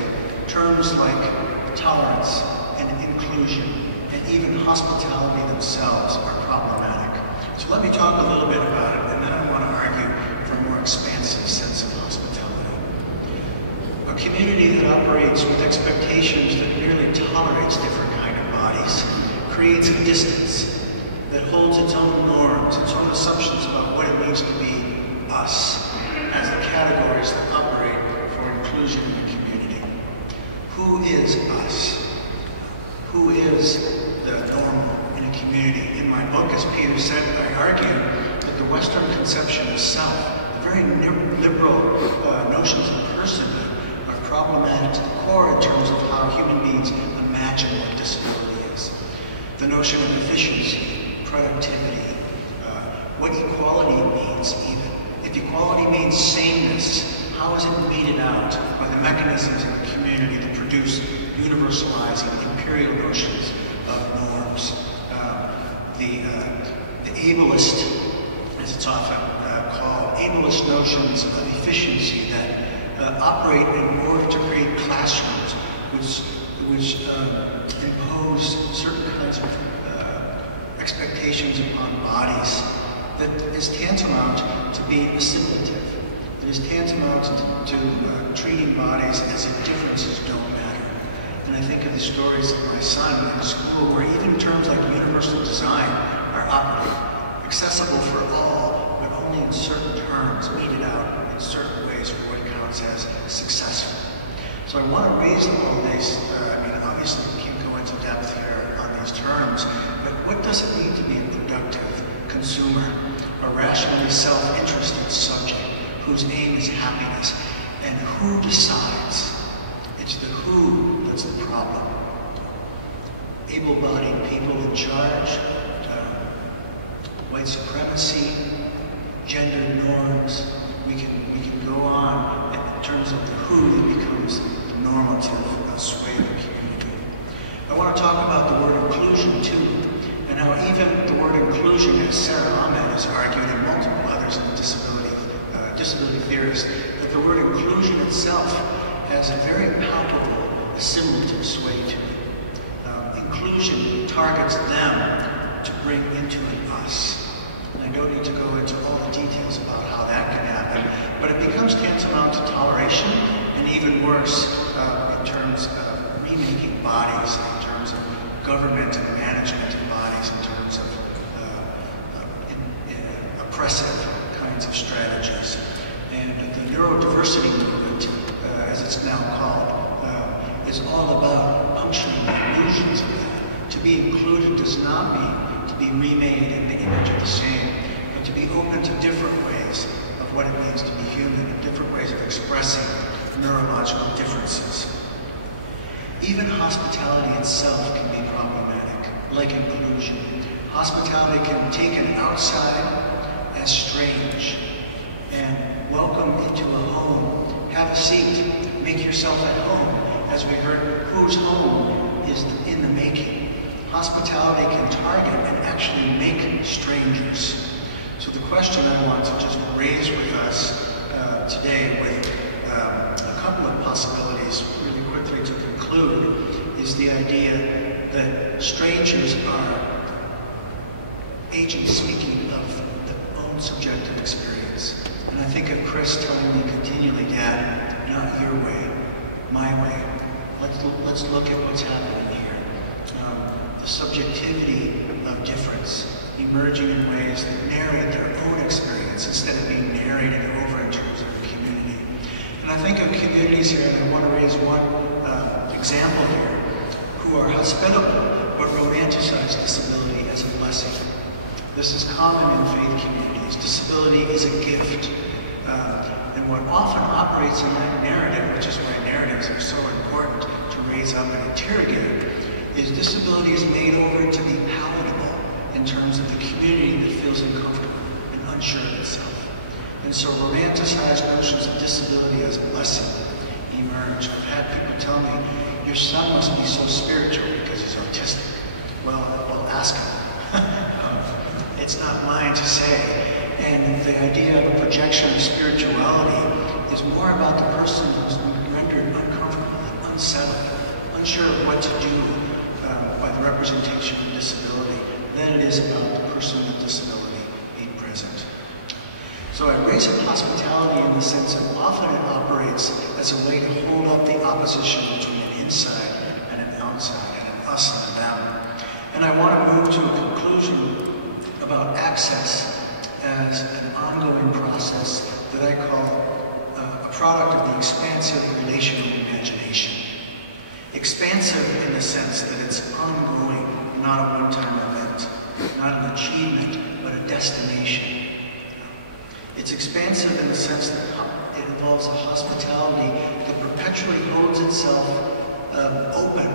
terms like tolerance and inclusion and even hospitality themselves are problematic. So let me talk a little bit about it, and then I want to argue for a more expansive sense of hospitality. A community that operates with expectations that merely tolerates different kinds of bodies creates a distance that holds its own norms, its own assumptions about what it means to be us as the categories that operate for inclusion in the community. Who is us? Who is the normal in a community? In my book, as Peter said, I argue that the Western conception of self, the very liberal notions of personhood, are problematic to the core in terms of how human beings imagine what disability is. The notion of efficiency, productivity, what equality means even. If equality means sameness, how is it meted out by the mechanisms in the community that produce universalizing imperial notions of norms? The ableist, as it's often called, ableist notions of efficiency that operate in order to create classrooms which impose certain kinds of expectations upon bodies that is tantamount to being assimilative. It is tantamount to treating bodies as if differences don't matter. And I think of the stories of my son in school where even terms like universal design are operative, accessible for all, but only in certain terms, meted out in certain ways for what counts as successful. So I want to raise all these, obviously we can't go into depth here on these terms, but what does it mean to be a productive consumer, a rationally self-interested subject whose aim is happiness? And who decides? It's the who that's the problem. Able-bodied people in charge, white supremacy, gender norms. We can go on in terms of the who that becomes the normative sway of the community. I want to talk about the word inclusion too, and how even the word inclusion, as Sarah Ahmed has argued and multiple others in the disability theorists, that the word inclusion itself has a very palpable assimilative sway to it. Inclusion targets them to bring into an us. And I don't need to go into all the details about how that can happen, but it becomes tantamount to toleration, and even worse in terms of remaking bodies, in terms of government and management of bodies, in terms of oppressive kinds of strategies. And the neurodiversity movement, as it's now called, is all about puncturing the illusions of that. To be included does not mean to be remade in the image of the same, but to be open to different ways of what it means to be human, and different ways of expressing neurological differences. Even hospitality itself can be problematic, like inclusion. Hospitality can be taken outside as strange and welcome into a home. Have a seat, make yourself at home. As we heard, whose home is in the making. Hospitality can target and actually make strangers. So the question I want to just raise with us today with a couple of possibilities really quickly to conclude is the idea that strangers are agents speaking of their own subjective experience. And I think of Chris telling me continually, Dad, not your way, my way. Let's look at what's happening here. The subjectivity of difference emerging in ways that narrate their own experience instead of being narrated over in terms of a community. And I think of communities here, and I want to raise one example here, who are hospitable but romanticize disability as a blessing. This is common in faith communities. Disability is a gift. And what often operates in that narrative, which is why narratives are so important to raise up and interrogate, is disability is made over to be palatable in terms of the community that feels uncomfortable and unsure of itself. And so romanticized notions of disability as a blessing emerge. I've had people tell me, your son must be so spiritual because he's autistic. Well, ask him. It's not mine to say. And the idea of a projection of spirituality is more about the person who's rendered uncomfortable and unsettled, unsure of what to do by the representation of disability, than it is about the person with disability being present. So I raise up hospitality in the sense that often it operates as a way to hold up the opposition between an inside and an outside, and an us and a them. And I want to move to a conclusion about access as an ongoing process that I call a product of the expansive relational imagination. Expansive in the sense that it's ongoing, not a one-time event, not an achievement, but a destination. It's expansive in the sense that it involves a hospitality that perpetually holds itself open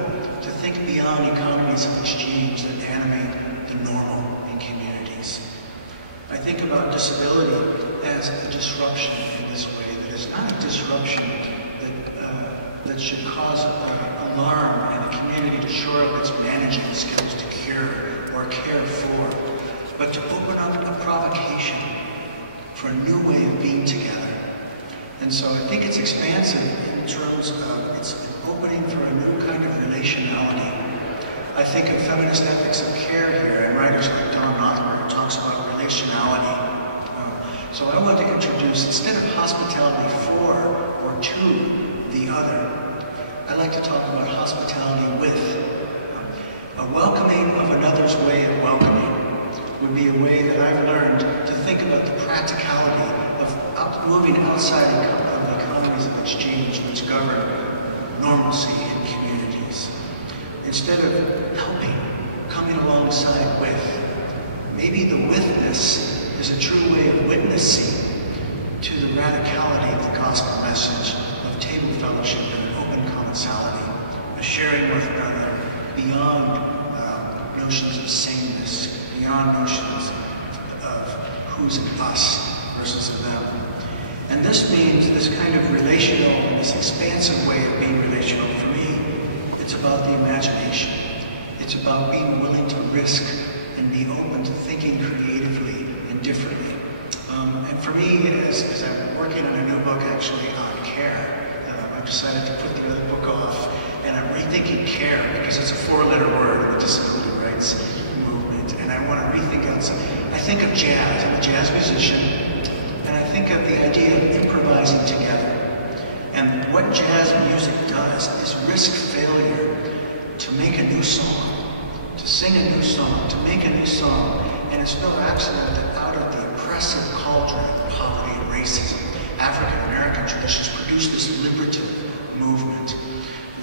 to think beyond economies of exchange that animate the normal in communities. I think about disability as a disruption in this way, that is not a disruption that should cause alarm in a community to shore up its managing skills to cure or care for, but to open up a provocation for a new way of being together. And so I think it's expansive in terms of its opening for a new kind of relationality. I think of feminist ethics of care here, and writers like Don Nothmer who talks about relationality. So I want to introduce, instead of hospitality for or to the other, I like to talk about hospitality with. A welcoming of another's way of welcoming would be a way that I've learned to think about the practicality of moving outside of the economies of exchange which govern normalcy in communities. Instead of helping, coming alongside with. Maybe the withness is a true way of witnessing to the radicality of the gospel message of table fellowship and an open commensality, a sharing with another beyond notions of sameness, beyond notions of who's an us versus a them. And this means this kind of relational, this expansive way of being relational. For me, it's about the imagination. It's about being willing to risk and be open to thinking creatively and differently. And for me, as I'm working on a new book actually on care, I've decided to put the other book off, and I'm rethinking care because it's a four-letter word in the disability rights movement, and I want to rethink out some. I think of jazz. I'm a jazz musician, and I think of the idea of improvising together. And what jazz music does is risk failure to make a new song, to sing a new song, to make a new song. And it's no accident that out of the oppressive cauldron of poverty and racism, African-American traditions produce this liberative movement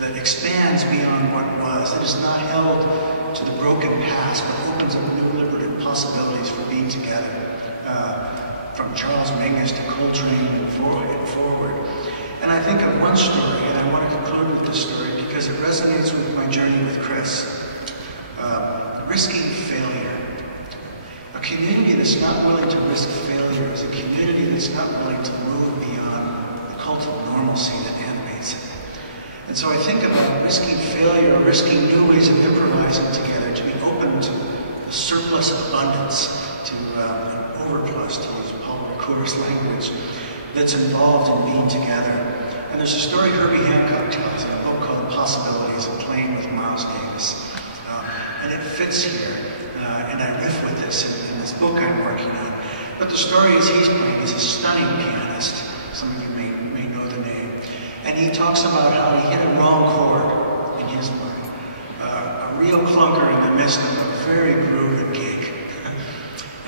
that expands beyond what was, that is not held to the broken past, but opens up new liberative possibilities for being together. From Charles Mingus to Coltrane and forward. And I think of one story, and I want to conclude with this story because it resonates with my journey with Chris. Risking failure that's not willing to move beyond the cult of normalcy that animates it. And so I think about risking failure or risking new ways of improvising together, to be open to the surplus abundance, to an overplus, to use Paul Ricoeur's language, that's involved in being together. And there's a story Herbie Hancock tells in a book called Possibilities of Playing with Miles Davis. And it fits here, and I riff with this in this book I'm working on. But the story is he's playing, he's a stunning pianist. Some of you may know the name. And he talks about how he hit a wrong chord in his mind. A real clunker in the midst of a very grooved gig.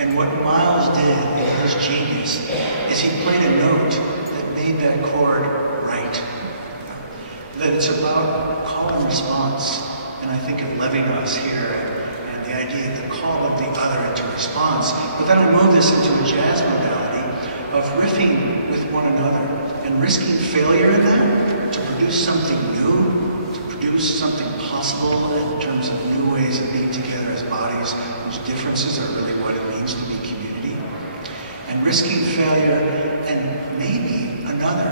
And what Miles did in his genius is he played a note that made that chord right. That it's about call and response. And I think of Levi-Strauss here and the idea of the call of the other into response. But then I move this into a jazz modality of riffing with one another and risking failure in that to produce something new, to produce something possible in terms of new ways of being together as bodies whose differences are really what it means to be community. And risking failure and maybe another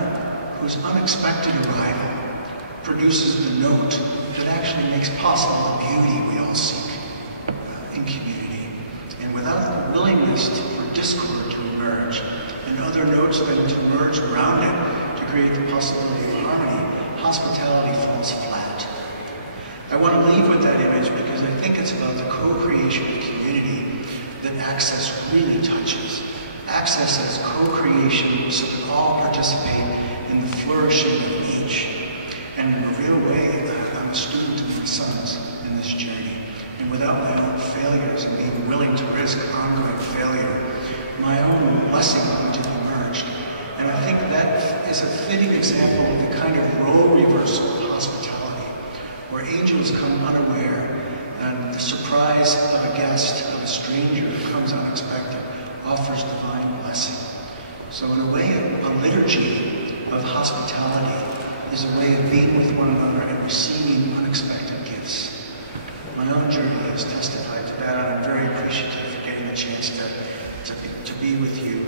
whose unexpected arrival produces the note that actually makes possible the beauty we all seek in community. And without the willingness for discord to emerge, and other notes then to merge around it to create the possibility of harmony, hospitality falls flat. I want to leave with that image because I think it's about the co-creation of community that Access really touches. Access as co-creation so that all participate in the flourishing of each. And in a real way, I'm a student of my sons in this journey. And without my own failures and being willing to risk ongoing failure, my own blessing would have emerged. And I think that is a fitting example of the kind of role reversal of hospitality, where angels come unaware, and the surprise of a guest, of a stranger who comes unexpected, offers divine blessing. So in a way, a liturgy of hospitality is a way of being with one another and receiving unexpected gifts. My own journey has testified to that, and I'm very appreciative for getting the chance to be with you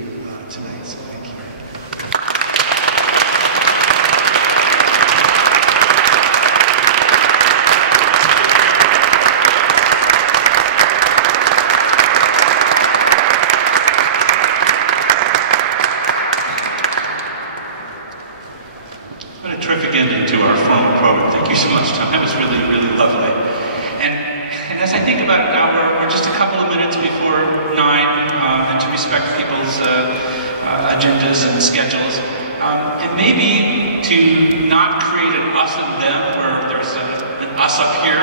tonight. So thank you. Ending to our formal program. Thank you so much, Tom. That was really, really lovely. And as I think about it now, we're just a couple of minutes before 9, and to respect people's agendas and schedules. And maybe to not create an us and them, where there's an us up here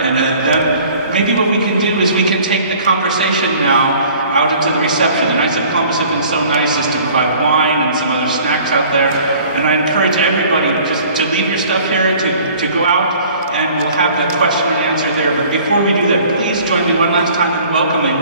and a them. Maybe what we can do is we can take the conversation now out into the reception. The Knights of Columbus have been so nice as to provide wine and some other snacks out there. And I encourage everybody just to leave your stuff here, to go out, and we'll have the question and answer there. But before we do that, please join me one last time in welcoming